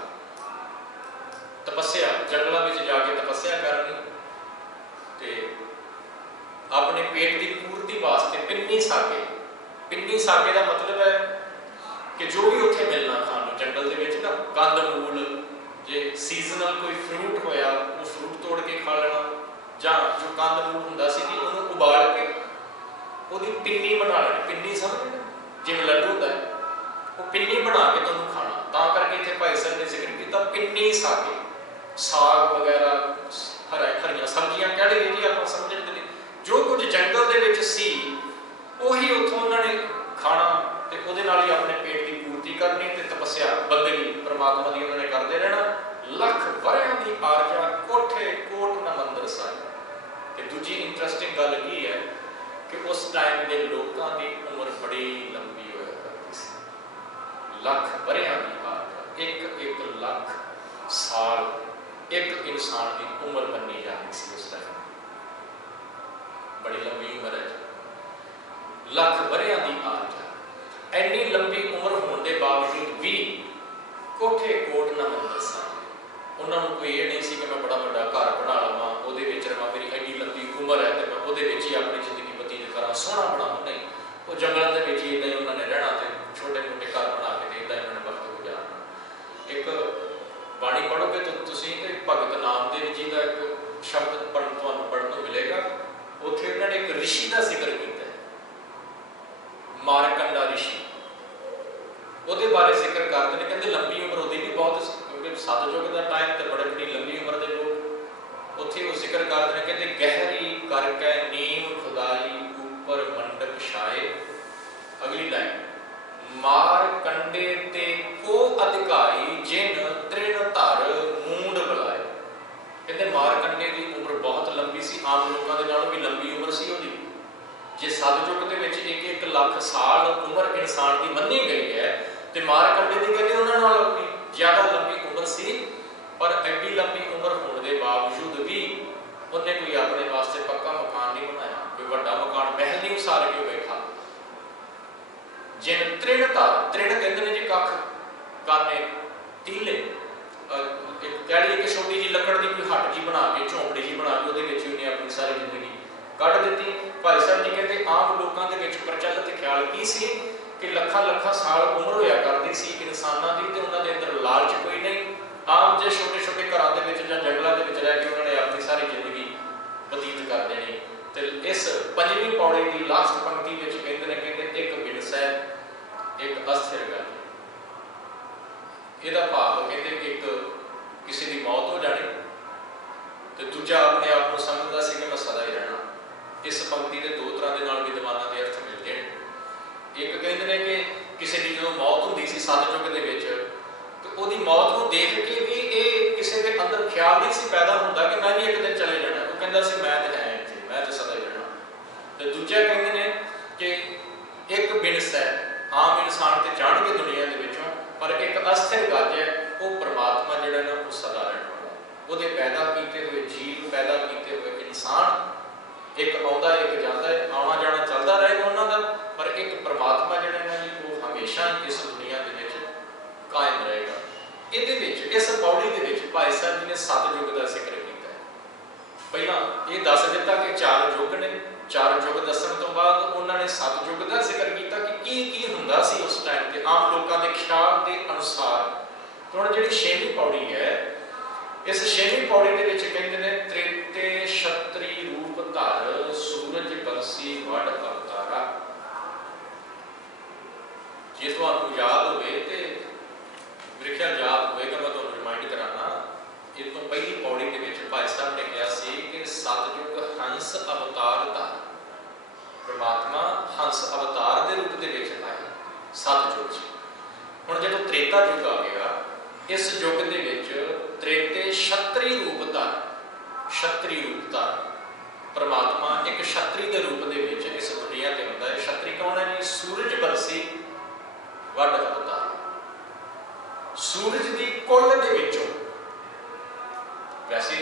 ਤਪੱਸਿਆ ਜੰਗਲਾਂ ਵਿੱਚ ਜਾ ਕੇ ਤਪੱਸਿਆ ਕਰਨੀ ਤੇ ਆਪਣੇ ਪੇਟ ਦੀ ਪੂਰਤੀ ਵਾਸਤੇ ਪਿੰਨੀ ਸਾਗੇ। ਪਿੰਨੀ ਸਾਗੇ ਦਾ ਮਤਲਬ ਹੈ ਕਿ ਜੋ ਵੀ ਉੱਥੇ ਮਿਲਣਾ ਖਾਣ ਨੂੰ ਜੰਗਲ ਦੇ ਵਿੱਚ ਨਾ, ਕੰਦ ਮੂਲ, ਜੇ ਸੀਜ਼ਨਲ ਕੋਈ ਫਰੂਟ ਹੋਇਆ ਉਹ ਫਰੂਟ ਤੋੜ ਕੇ ਖਾ ਲੈਣਾ, ਜਾਂ ਜੋ ਕੰਦ ਮੂਲ ਹੁੰਦਾ ਸੀ ਕਿ ਉਹਨੂੰ ਉਬਾਲ ਕੇ ਉਹਦੀ ਪਿੰਨੀ ਬਣਾ ਲੈਣੀ। ਪਿੰਨੀ ਸਮਝਦੇ ਜਿਵੇਂ ਲੱਡੂ ਹੁੰਦਾ ਹੈ, ਉਹ ਪਿੰਨੀ ਬਣਾ ਕੇ ਤੁਹਾਨੂੰ ਖਾਣਾ। ਤਾਂ ਕਰਕੇ ਇੱਥੇ ਭਾਈ ਸਾਹਿਬ ਨੇ ਜ਼ਿਕਰ ਕੀਤਾ ਪਿੰਨੀ ਸਾਗੇ। ਸਾਗ ਵਗੈਰਾ ਹਰੀਆਂ ਸਬਜ਼ੀਆਂ ਕਹਿ ਲਈਏ ਜੀ ਆਪਾਂ ਸਮਝਣ ਦੇ ਲਈ, ਜੋ ਕੁਝ ਜੰਗਲ ਦੇ ਵਿੱਚ ਸੀ ਉਹੀ ਉੱਥੋਂ ਉਹਨਾਂ ਨੇ ਖਾਣਾ ਤੇ ਉਹਦੇ ਨਾਲ ਹੀ ਆਪਣੇ ਪੇਟ ਦੀ ਪੂਰਤੀ ਕਰਨੀ ਤੇ ਤਪੱਸਿਆ ਬੰਦਗੀ ਪਰਮਾਤਮਾ ਦੀ ਉਹਨਾਂ ਨੇ ਕਰਦੇ ਰਹਿਣਾ। ਲੱਖ ਵਰਿਆਂ ਦੀ ਆਰਜਾ ਕੋਠੇ ਕੋਟ ਨਾ ਮੰਦਰ ਸਾਹਿਬ। ਤੇ ਦੂਜੀ ਇੰਟਰਸਟਿੰਗ ਗੱਲ ਕੀ ਹੈ ਕਿ ਉਸ ਟਾਈਮ ਦੇ ਲੋਕਾਂ ਦੀ ਉਮਰ ਬੜੀ ਲੰਬੀ ਹੋਇਆ ਕਰਦੀ ਸੀ। ਲੱਖ ਵਰਿਆਂ ਦੀ ਆਰਜਾ, ਇੱਕ ਲੱਖ ਸਾਲ ਇੱਕ ਇਨਸਾਨ ਦੀ ਉਮਰ ਮੰਨੀ ਜਾਂਦੀ ਸੀ ਉਸ ਟਾਈਮ। बड़ी लंबी उम्र है, लख वरियां दी आरजा। इन्नी लंबी उम्र होने के बावजूद भी कोठे कोट ना मंदिर सन। उन्होंने कोई ये नहीं सी कि मैं बड़ा बड़ा घर बना लवां, ਉਹਦੇ ਵਿੱਚ ਰਵਾਂ, ਮੇਰੀ एडी लंबी उम्र है तो मैं ਉਹਦੇ ਵਿੱਚ ही अपनी जिंदगी बतीत करा, सोहना बनावां। नहीं, वो जंगलों के ਵਿੱਚ ही इदां ही उन्होंने रहना ते छोटे मोटे घर बना के इदां ही उन्होंने वक्त गुजारना। एक बाणी पढ़ोगे तो तुसीं ते भगत नामदेव जी का एक शब्द पढ़न को मिलेगा। ਉੱਥੇ ਉਹਨਾਂ ਨੇ ਇੱਕ ਰਿਸ਼ੀ ਦਾ ਜ਼ਿਕਰ ਕੀਤਾ, ਮਾਰਕੰਡਾ ਰਿਸ਼ੀ। ਉਹਦੇ ਬਾਰੇ ਜ਼ਿਕਰ ਕਰਦੇ ਨੇ, ਕਹਿੰਦੇ ਲੰਬੀ ਉਮਰ ਉਹਦੀ ਵੀ ਬਹੁਤ ਸੀ ਕਿਉਂਕਿ ਸਤਯੁਗ ਦਾ ਟਾਈਮ ਤੇ ਬੜੀ ਲੰਬੀ ਉਮਰ ਦੇ ਲੋਕ। ਉੱਥੇ ਉਹ ਜ਼ਿਕਰ ਕਰਦੇ ਨੇ, ਕਹਿੰਦੇ ਗਹਿਰੀ ਕਰਕੇ ਨੀਮ ਖੁਦਾਈ ਉੱਪਰ ਮੰਡਪ ਛਾਏ। ਅਗਲੀ ਲਾਈਨ, ਮਾਰਕੰਡੇ ਤੇ ਕੋ ਅਧਿਕਾਰੀ ਜਿਨ ਤ੍ਰਿਣ ਧਰ ਮੂੰਡ ਬੁਲਾਏ। ਕਹਿੰਦੇ ਮਾਰਕੰਡੇ ਦੀ ਉਮਰ ਬਹੁਤ ਲੰਬੀ ਸੀ, ਆਮ ਲੋਕਾਂ ਦੇ ਨਾਲੋਂ ਵੀ ਲੰਬੀ ਉਮਰ ਸੀ ਉਹਦੀ। ਜੇ ਸਤਯੁਗ ਦੇ ਵਿੱਚ 1-1 ਲੱਖ ਸਾਲ ਉਮਰ ਇਨਸਾਨ ਦੀ ਮੰਨੀ ਗਈ ਹੈ ਤੇ ਮਾਰਕੰਡੇ ਦੀ ਕਹਿੰਦੇ ਉਹਨਾਂ ਨਾਲ ਵੀ ਜ਼ਿਆਦਾ ਲੰਬੀ ਉਮਰ ਸੀ। ਪਰ ਐਡੀ ਲੰਬੀ ਉਮਰ ਹੋਣ ਦੇ ਬਾਵਜੂਦ ਵੀ ਉਹਨੇ ਕੋਈ ਆਪਣੇ ਵਾਸਤੇ ਪੱਕਾ ਮਕਾਨ ਨਹੀਂ ਬਣਾਇਆ, ਕੋਈ ਵੱਡਾ ਮਕਾਨ ਮਹਿਲ ਨਹੀਂ ਉਸਾਰ ਕੇ ਬੈਠਾ। ਜਿਨ ਤ੍ਰਿਣ ਧਰ, ਤ੍ਰਿਣ ਕਹਿੰਦੇ ਨੇ ਜੀ ਕੱਖ, ਕਾਨੇ, ਤੀਲੇ। एक कह लीजिए कि छोटी जी लकड़ की कोई हट जी बना के, झोंपड़ी जी बना के उन्हें अपनी सारी जिंदगी कढ़ दी। भाई साहब जी कहते आम लोगों के प्रचलित ख्याल की सी कि लखा लखा साल उम्र होया करती सी इंसानों की, तो उन्होंने अंदर लालच कोई नहीं। आम जो छोटे छोटे घरों के जंगलों के रह के उन्होंने अपनी सारी जिंदगी बतीत कर देनी। तो इस 5वीं पौड़ी की लास्ट पंक्ति में कहते एक बिनसै एक अस्थिर गल। ਇਹਦਾ ਭਾਵ ਕਹਿੰਦੇ ਕਿ ਇੱਕ ਕਿਸੇ ਦੀ ਮੌਤ ਹੋ ਜਾਣੀ ਤੇ ਦੂਜਾ ਆਪਣੇ ਆਪ ਨੂੰ ਸਮਝਦਾ ਸੀ ਕਿ ਮੈਂ ਸਦਾ ਹੀ ਰਹਿਣਾ। ਇਸ ਪੰਕਤੀ ਦੇ ਦੋ ਤਰ੍ਹਾਂ ਦੇ ਨਾਲ ਵਿਦਵਾਨਾਂ ਦੇ ਅਰਥ ਮਿਲਦੇ ਨੇ। ਇੱਕ ਕਹਿੰਦੇ ਨੇ ਕਿ ਕਿਸੇ ਦੀ ਜਦੋਂ ਮੌਤ ਹੁੰਦੀ ਸੀ ਸਤਯੁਗ ਦੇ ਵਿੱਚ ਤੇ ਉਹਦੀ ਮੌਤ ਨੂੰ ਦੇਖ ਕੇ ਵੀ ਇਹ ਕਿਸੇ ਦੇ ਅੰਦਰ ਖਿਆਲ ਨਹੀਂ ਸੀ ਪੈਦਾ ਹੁੰਦਾ ਕਿ ਮੈਂ ਵੀ ਇੱਕ ਦਿਨ ਚਲੇ ਜਾਣਾ। ਉਹ ਕਹਿੰਦਾ ਸੀ ਮੈਂ ਤੇ ਹੈ ਇੱਥੇ, ਮੈਂ ਤੇ ਸਦਾ ਹੀ ਰਹਿਣਾ। ਤੇ ਦੂਜਾ ਕਹਿੰਦੇ ਨੇ ਕਿ ਇੱਕ ਬਿਨਸ ਹੈ, ਆਮ ਇਨਸਾਨ ਤੇ ਜਾਣਗੇ ਦੁਨੀਆ ਦੇ ਵਿੱਚੋਂ, पर एक अस्थिर गज है वो परमात्मा जिहड़ा ना वो सदा रहने वाला। ਉਹਦੇ पैदा किए हुए जीव, पैदा किए हुए इंसान एक आउंदा एक जाता है, आना जाना चलता रहेगा उन्हों का, पर एक परमात्मा जिहड़ा ना जी वो हमेशा इस दुनिया के विच कायम रहेगा। ਇਹਦੇ ਵਿੱਚ इस पौड़ी के विच भाई साहब जी ने 7 युग का जिक्र किया है। पहला ये दस दिता कि 4 युग ने, 4 युग दसन तो बाद उन्होंने 7 युग का जिक्र किया कि की हुंदा सी उस टाइम ते आम लोगों के ख्याल के अनुसार। तो हुण जिहड़ी 6वीं पौड़ी है, इस 6वीं पौड़ी दे विच कहंदे ने त्रेते छतरी रूप धर सूरज बंसी वड़ अवतारा। जे तुहानूं याद होवे ते मेरे ख्याल याद होएगा, मैं तुहानूं रिमाइंड कराना, इस तो पहली पौड़ी दे अवतार धार। परमात्मा हंस अवतार के रूप के आए सतयुग च। हुण जो त्रेता युग आ गया, इस युग के त्रेते छत्री रूप धार, छत्री रूप धार। परमात्मा एक छत्री के रूप के इस दुनिया से आता है। छत्री कौन है जी? सूरज बरसी वड अवतार। सूरज की कुल के विचों, वैसे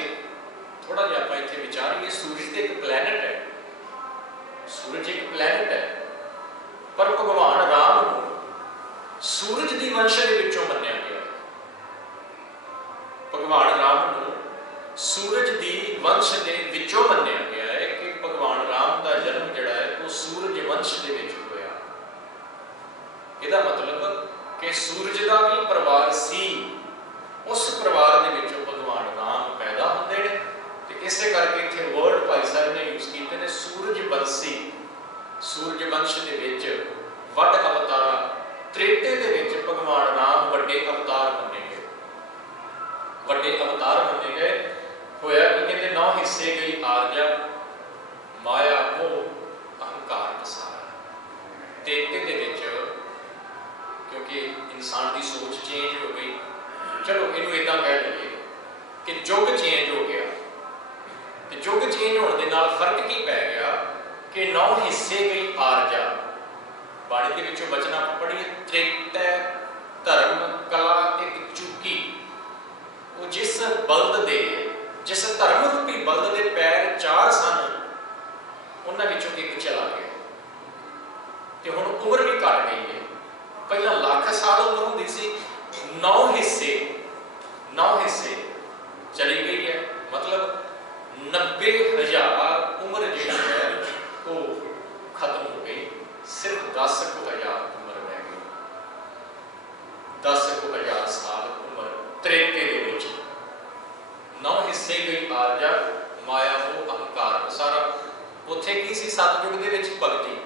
थोड़ा जिहा आपां इत्थे विचारीए, सूरज तो एक प्लैनेट है, सूरज एक प्लैनेट है, पर भगवान राम को सूरज की वंश के विचों मन्निया गया। भगवान राम को सूरज की वंश के विचों मन्निया गया है कि भगवान राम का जन्म जिहड़ा है वो सूरज वंश के विच होया। इहदा मतलब कि सूरज का भी परिवार सी, उस परिवार के विचों भगवान राम पैदा होंदे ने। ते इसे करके इत्थे वर्ड भाई साहब ने यूज कीते ने सूरज वंशी। सूरज वंश के विच वड अवतारा, त्रेते दे विच भगवान राम वड्डे अवतार मन्ने गए, वड्डे अवतार मन्ने गए। होया कि कहते 9 हिस्से गई आरजा, माया मोह अहंकार पसारा। त्रेते दे विच क्योंकि इंसान की सोच चेंज हो गई, चलो इनू इदां कह लईए कि युग चेंज हो गया। तो युग चेंज होने के नाल फर्क की पै गया कि 9 हिस्से गई आरजा। बाणी के विचों बचना पढ़िए, त्रेतै धर्म कला एक चुकी। वो जिस बल्द दे, जिस धर्म रूपी बल्द के पैर 4 सन, उन्हां विचों एक चला गया। तो हुण उम्र भी घट गई है। पहला लाख साल उम्र होंदी सी, 9 हिस्से, 9 हिस्से चली गई है। मतलब 90,000 उम्र जी है वो खत्म हो गई। सिर्फ 10,000 उम्र रह गई, 10,000 साल उम्र त्रेते दे विच। 9 हिस्से गई आरजा, माया मोह अहंकार पसारा। उत्थे की सी? सतयुग दे विच भगती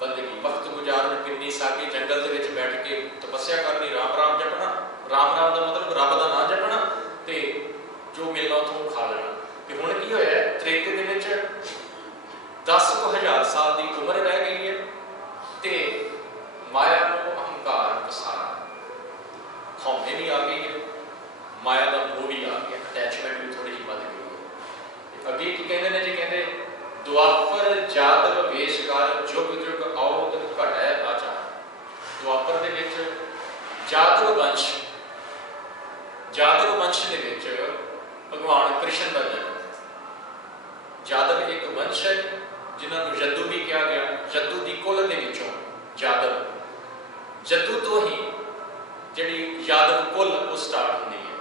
बंदगी, वक्त गुजारन पिन्नी सागी, जंगल के विच बैठ के तपस्या करनी, राम राम जपना। राम राम का मतलब रब का नाम जपना, तो जो मिलना उतों खा लेना। तो हुण की होया? त्रेते दे विच 10,000 साल की उम्र रह गई है, तो माया मोह अहंकार पसारा, खौमे भी आ गई है, माया का मोह भी आ गया, अटैचमेंट भी थोड़ी जी बढ़ गई है। अगे की कहते हैं जी? कहते द्वापर जादव वेशकार, जुग जुग औद घटै आचार। द्वापर दे विच जादव वंश, जादव वंश दे विच भगवान कृष्ण का जन्म। जादव एक वंश है जिन्होंने जद्दू भी कहा गया। जद्दू की कुल के विचों जादव, जद्दू तो ही जिहड़ी यादव कुल वो स्टार्ट होती है,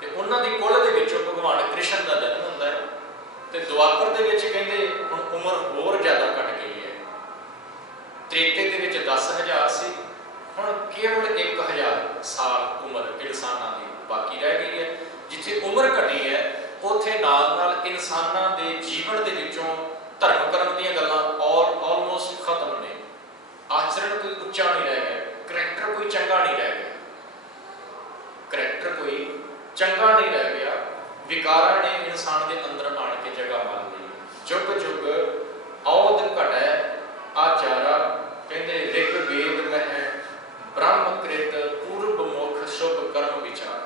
तो उन्होंने कुल के विचों भगवान कृष्ण का जन्म होता है। तो द्वापर दे विच कहंदे हुण उम्र होर ज़्यादा घट गई है। त्रेते दे विच 10,000 सी, हुण केवल 1,000 साल उम्र इंसानां दी बाकी रह गई है। जिथे उम्र घटी है उत्थे नाल नाल इंसानां दे जीवन दे विचों धर्म कर्म दीयां गल्लां ऑलमोस्ट खत्म ने। आचरण कोई उच्चा नहीं रह गया, करैक्टर कोई चंगा नहीं रह गया, करैक्टर कोई चंगा नहीं रह गया। विकारां ने इंसान के अंदर आण के जगह मान ली। जुग जुग औद घटै आचारा, कहते ऋग वेद मह ब्रह्मकृत पूर्व मुख शुभ कर्म विचार।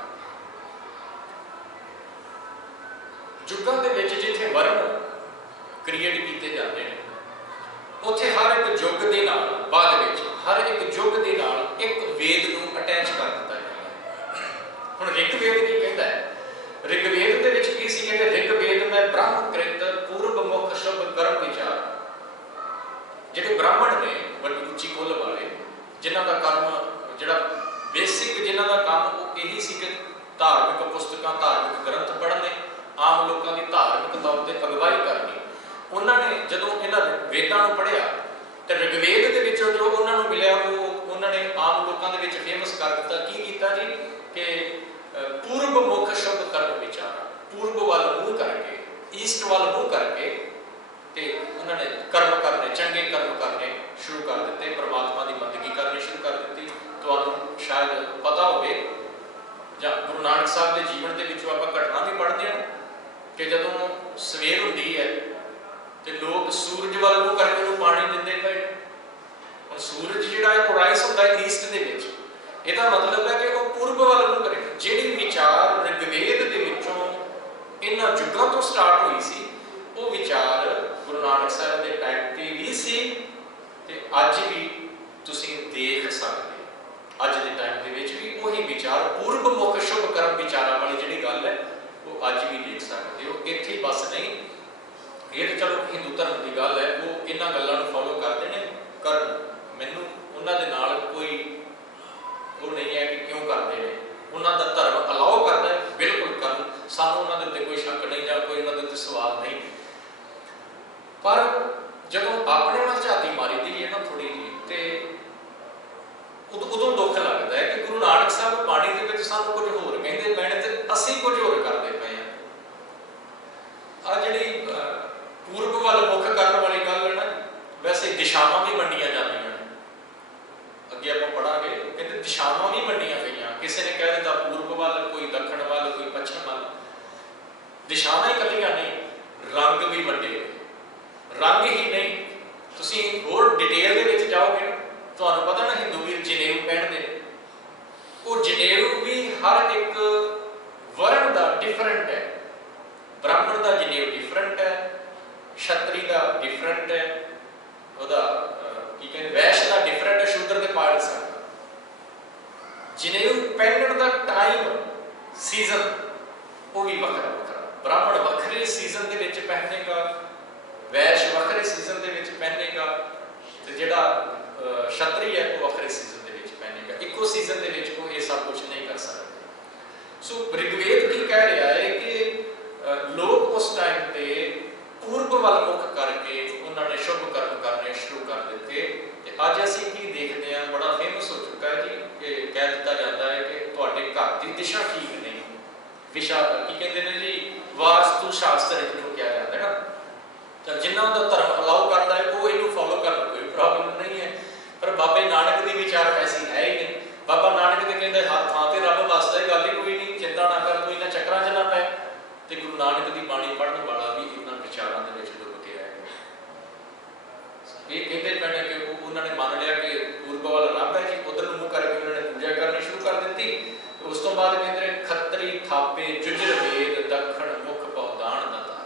जुगां दे विच जिथे वर्ण क्रिएट किए जाते हैं, उत्थे हर एक युग के नाल बाद विच हर एक युग के नाल एक वेद नूं अटैच कर दिता जाता है। हुण ऋग्वेद की कहता है? ऋग्वेद के विच की सी? कहते ऋग्वेद में ब्रह्मकृत पूर्व मुख शुभ कर्म विचार। जिहड़े ब्राह्मण ने बड़ी उच्ची कुल वाले, जिन्हां दा कर्म जिहड़ा बेसिक जिन्हां दा काम वो यही सी कि धार्मिक पुस्तकां धार्मिक ग्रंथ पढ़ने, आम लोगों की धार्मिक तौर पर अगवाई करनी। उन्होंने जदों इन्हां वेदां नूं पढ़िया तो ऋग्वेद के विचों जो उन्होंने मिलिया वो उन्होंने आम लोगों के विच फेमस कर दिता। की कीता जी? कि पूर्व मुख शुभ कर्म विचार, पूर्व वाल मुँह करके, ईस्ट वाल मुँह करके ते उन्होंने कर्म करने, चंगे कर्म करने शुरू कर दिते। परमात्मा की बंदगी करनी शुरू कर दी। तो शायद पता हो गुरु नानक साहब के जीवन के विचों आपां घटना भी पढ़ते हैं कि जदों सवेर होंदी है बाय ईस्ट दे विच, ਇਹਦਾ मतलब है कि वो पूर्व वाल ਨੂੰ करे। ਜਿਹੜੀ विचार ऋग्वेद ਦੇ ਵਿੱਚੋਂ ਇਹਨਾਂ ਯੁੱਗਾਂ ਤੋਂ ਸਟਾਰਟ ਹੋਈ ਸੀ, ਉਹ ਵਿਚਾਰ ਗੁਰੂ ਨਾਨਕ ਸਾਹਿਬ ਦੇ ਟਾਈਮ ਤੇ ਵੀ ਸੀ ਤੇ ਅੱਜ ਵੀ ਤੁਸੀਂ ਦੇਖ ਸਕਦੇ ਹੋ। ਅੱਜ ਦੇ ਟਾਈਮ ਦੇ ਵਿੱਚ ਵੀ ਉਹੀ ਵਿਚਾਰ ਪੂਰਬ ਮੁਖ ਸ਼ੁਭ ਕਰਮ ਵਿਚਾਰਾਂ ਵਾਲੀ ਜਿਹੜੀ ਗੱਲ ਹੈ ਉਹ ਅੱਜ ਵੀ ਦੇਖ ਸਕਦੇ ਹੋ। ਇੱਥੇ ਬਸ ਨਹੀਂ, ਇਹ ਤਾਂ ਚਲੋ ਹਿੰਦੂ ਧਰਮ ਦੀ ਗੱਲ ਹੈ, ਉਹ ਇਹਨਾਂ ਗੱਲਾਂ ਨੂੰ ਫੋਲੋ ਕਰਦੇ ਨੇ, ਕਰਨ। ਮੈਨੂੰ ਉਹਨਾਂ ਦੇ ਨਾਲ ਕੋਈ ਉਹ ਨਹੀਂ ਹੈ ਕਿ ਕਿਉਂ ਕਰਦੇ ਨੇ, ਉਹਨਾਂ ਦਾ ਧਰਮ ਅਲਾਓ ਕਰਦਾ ਹੈ, ਬਿਲਕੁਲ ਕਰਨ, ਸਾਨੂੰ ਉਹਨਾਂ ਦੇ ਉੱਤੇ ਕੋਈ ਸ਼ੱਕ ਨਹੀਂ ਜਾਂ ਕੋਈ ਉਹਨਾਂ ਦੇ ਉੱਤੇ ਸਵਾਲ ਨਹੀਂ। ਪਰ ਜਦੋਂ ਆਪਣੇ ਵੱਲ ਝਾਤੀ ਮਾਰੀ ਦੀ ਹੈ ਨਾ ਥੋੜੀ ਜਿਹੀ, ਤੇ ਉਦੋਂ ਦੁੱਖ ਲੱਗਦਾ ਹੈ ਕਿ ਗੁਰੂ ਨਾਨਕ ਸਾਹਿਬ ਬਾਣੀ ਦੇ ਵਿੱਚ ਸਾਨੂੰ ਕੁਝ ਹੋਰ ਕਹਿੰਦੇ ਪਏ ਨੇ ਤੇ ਅਸੀਂ ਕੁਝ ਹੋਰ ਕਰਦੇ ਪਏ ਹਾਂ। ਆ ਜਿਹੜੀ ਪੂਰਬ ਵੱਲ ਮੁੱਖ ਕਰਨ ਵਾਲੀ ਗੱਲ ਹੈ ਨਾ, ਵੈਸੇ ਦਿਸ਼ਾਵਾਂ ਵੀ ਵੰਡੀਆਂ ਜਾਂਦੀਆਂ ਨੇ, ਅੱਗੇ ਆਪਾਂ ਪੜਾਂਗੇ, ਕਹਿੰਦੇ ਦਿਸ਼ਾਵਾਂ ਵੀ ਵੰਡੀਆਂ ਗਈਆਂ। ਕਿਸੇ ਨੇ ਕਹਿ ਦਿੱਤਾ ਪੂਰਬ ਵੱਲ, ਕੋਈ ਦੱਖਣ ਵੱਲ, ਕੋਈ ਪੱਛਮ ਵੱਲ। ਦਿਸ਼ਾਵਾਂ ਹੀ ਇਕੱਲੀਆਂ ਨਹੀਂ, ਰੰਗ ਵੀ ਵੰਡੇ। ਰੰਗ ਹੀ ਨਹੀਂ, ਤੁਸੀਂ ਹੋਰ ਡਿਟੇਲ ਦੇ ਵਿੱਚ ਜਾਓਗੇ, ਤੁਹਾਨੂੰ ਪਤਾ ਨਾ ਹਿੰਦੂ ਵੀਰ ਜਨੇਊ ਪਹਿਨਦੇ ਨੇ, ਉਹ ਜਨੇਊ ਵੀ ਹਰ ਇੱਕ ਵਰਨ ਦਾ ਡਿਫਰੈਂਟ ਹੈ। ਬ੍ਰਾਹਮਣ ਦਾ ਜਨੇਊ ਡਿਫਰੈਂਟ ਹੈ, ਛਤਰੀ ਦਾ ਡਿਫਰੈਂਟ ਹੈ, ਉਹਦਾ ਕੀ ਕਹਿੰਦੇ ਵੈਸ਼ ਦਾ ਡਿਫਰੈਂਟ ਹੈ, ਸ਼ੂਦਰ ਦੇ ਪਾ ਨਹੀਂ ਸਕਦਾ। ਜਨੇਊ ਪਹਿਨਣ ਦਾ ਟਾਈਮ, ਸੀਜ਼ਨ ਉਹ ਵੀ ਵੱਖਰਾ ਵੱਖਰਾ। ਬ੍ਰਾਹਮਣ ਵੱਖਰੇ ਸੀਜ਼ਨ ਦੇ ਵਿੱਚ ਪਹਿਨੇਗਾ, ਵੈਸ਼ ਵੱਖਰੇ ਸੀਜ਼ਨ ਦੇ ਵਿੱਚ ਪਹਿਨੇਗਾ, ਤੇ ਜਿਹੜਾ ਛਤਰੀ ਹੈ ਉਹ ਵੱਖਰੇ ਸੀਜ਼ਨ ਦੇ ਵਿੱਚ ਪਹਿਨੇਗਾ। ਇੱਕੋ ਸੀਜ਼ਨ ਦੇ ਵਿੱਚ ਉਹ ਇਹ ਸਭ ਕੁਝ ਨਹੀਂ ਕਰ ਸਕਦਾ। ਸੋ ਰਿਗਵੇਦ ਕੀ ਕਹਿ ਰਿਹਾ ਹੈ ਕਿ ਲੋਕ ਉਸ ਟਾਈਮ ਤੇ ਪੂਰਬ ਵੱਲ ਮੁੱਖ ਕਰਕੇ ਉਹਨਾਂ ਨੇ ਸ਼ੁਭ ਕਰਮ ਕਰਨੇ ਸ਼ੁਰੂ ਕਰ ਦਿੱਤੇ। ਤੇ ਅੱਜ ਅਸੀਂ ਕੀ ਦੇਖਦੇ ਹਾਂ, ਬੜਾ ਫੇਮਸ ਹੋ ਚੁੱਕਾ ਹੈ ਜੀ, ਕਿ ਕਹਿ ਦਿੱਤਾ ਜਾਂਦਾ ਹੈ ਕਿ ਤੁਹਾਡੇ ਘਰ ਦੀ ਦਿਸ਼ਾ ਠੀਕ ਨਹੀਂ। ਦਿਸ਼ਾ ਕੀ ਕਹਿੰਦੇ ਨੇ ਜੀ, ਵਾਸਤੂ ਸ਼ਾਸਤਰ ਜਿਹਨੂੰ ਕਿਹਾ ਜਾਂਦਾ ਹੈ ਨਾ, ਤਾਂ ਜਿਨ੍ਹਾਂ ਦਾ ਧਰਮ ਅਲਾਓ ਕਰਦਾ ਹੈ ਉਹ ਇਹਨੂੰ ਫੋਲੋ ਕਰਨ, ਕੋਈ ਪ੍ਰੋਬਲਮ ਨਹੀਂ ਹੈ। ਪਰ ਬਾਬੇ ਨਾਨਕ ਦੀ ਵਿਚਾਰ ਐਸੀ ਹੈ ਹੀ ਨਹੀਂ। ਬਾਬਾ ਨਾਨਕ ਤੇ ਕਹਿੰਦੇ ਹਰ ਥਾਂ ਤੇ ਰੱਬ ਵਸਦਾ ਹੈ, ਗੱਲ ਹੀ ਕੋਈ ਨਹੀਂ, ਚਿੰਤਾ ਨਾ ਕਰ, ਕੋਈ ਨਾ ਚੱਕਰਾਂ 'ਚ ਨਾ ਪੈ। ਤੇ ਗੁਰੂ ਨਾਨਕ ਦੀ ਬਾਣੀ ਪੜ੍ਹਨ ਵਾਲਾ ਵੀ ਇਹਨਾਂ ਵਿਚਾਰਾਂ ਦੇ ਵਿੱਚ ਡੁੱਬ ਕੇ ਆਇਆ। ਇਹ ਕਹਿੰਦੇ ਪੈਣੇ ਕਿ ਉਹਨਾਂ ਨੇ ਮੰਨ ਲਿਆ ਕਿ ਪੂਰਬ ਵੱਲ ਰੱਬ ਹੈ ਜੀ, ਉਧਰ ਨੂੰ ਮੂੰਹ ਕਰਕੇ ਉਹਨਾਂ ਨੇ ਪੂਜਾ ਕਰਨੀ ਸ਼ੁਰੂ ਕਰ ਦਿੱਤੀ। ਉਸ ਤੋਂ ਬਾਅਦ ਕਹਿੰਦੇ ਨੇ ਖੱਤਰੀ ਥਾਪੇ ਜੁਜਰ ਵੇਦ ਦੱਖਣ ਮੁਖ ਪਉਦਾਨ ਦਾ ਤਾਰਾ।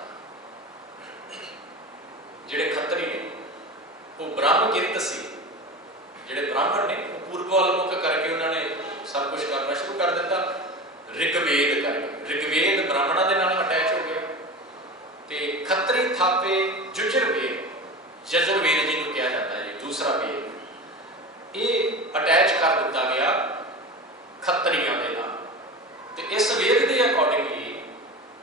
ਜਿਹੜੇ ਖੱਤਰੀ ਨੇ ਉਹ ਬ੍ਰਹਮ ਕਿਰਤ ਸੀ, ਜਿਹੜੇ ਬ੍ਰਾਹਮਣ ਨੇ ਉਹ ਪੂਰਬ ਵੱਲ ਮੁੱਖ ਕਰਕੇ ਉਹਨਾਂ ਨੇ ਸਭ ਕੁਝ ਕਰਨਾ ਸ਼ੁਰੂ ਕਰ ਦਿੱਤਾ। ਰਿਗਵੇਦ ਕਰਕੇ, ਰਿਗਵੇਦ ਬ੍ਰਾਹਮਣਾਂ ਦੇ ਨਾਲ ਅਟੈਚ ਹੋ ਗਿਆ, ਤੇ ਖੱਤਰੀ ਥਾਪੇ ਜੁਜਰ ਵੇਦ, ਜਜੁਰ ਵੇਦ ਜਿਹਨੂੰ ਕਿਹਾ ਜਾਂਦਾ ਹੈ ਜੀ, ਦੂਸਰਾ ਵੇਦ, ਇਹ ਅਟੈਚ ਕਰ ਦਿੱਤਾ ਗਿਆ ਖੱਤਰੀਆਂ ਦੇ ਨਾਲ। ਤੇ ਇਸ ਵੇਦ ਦੇ ਅਕੋਰਡਿੰਗਲੀ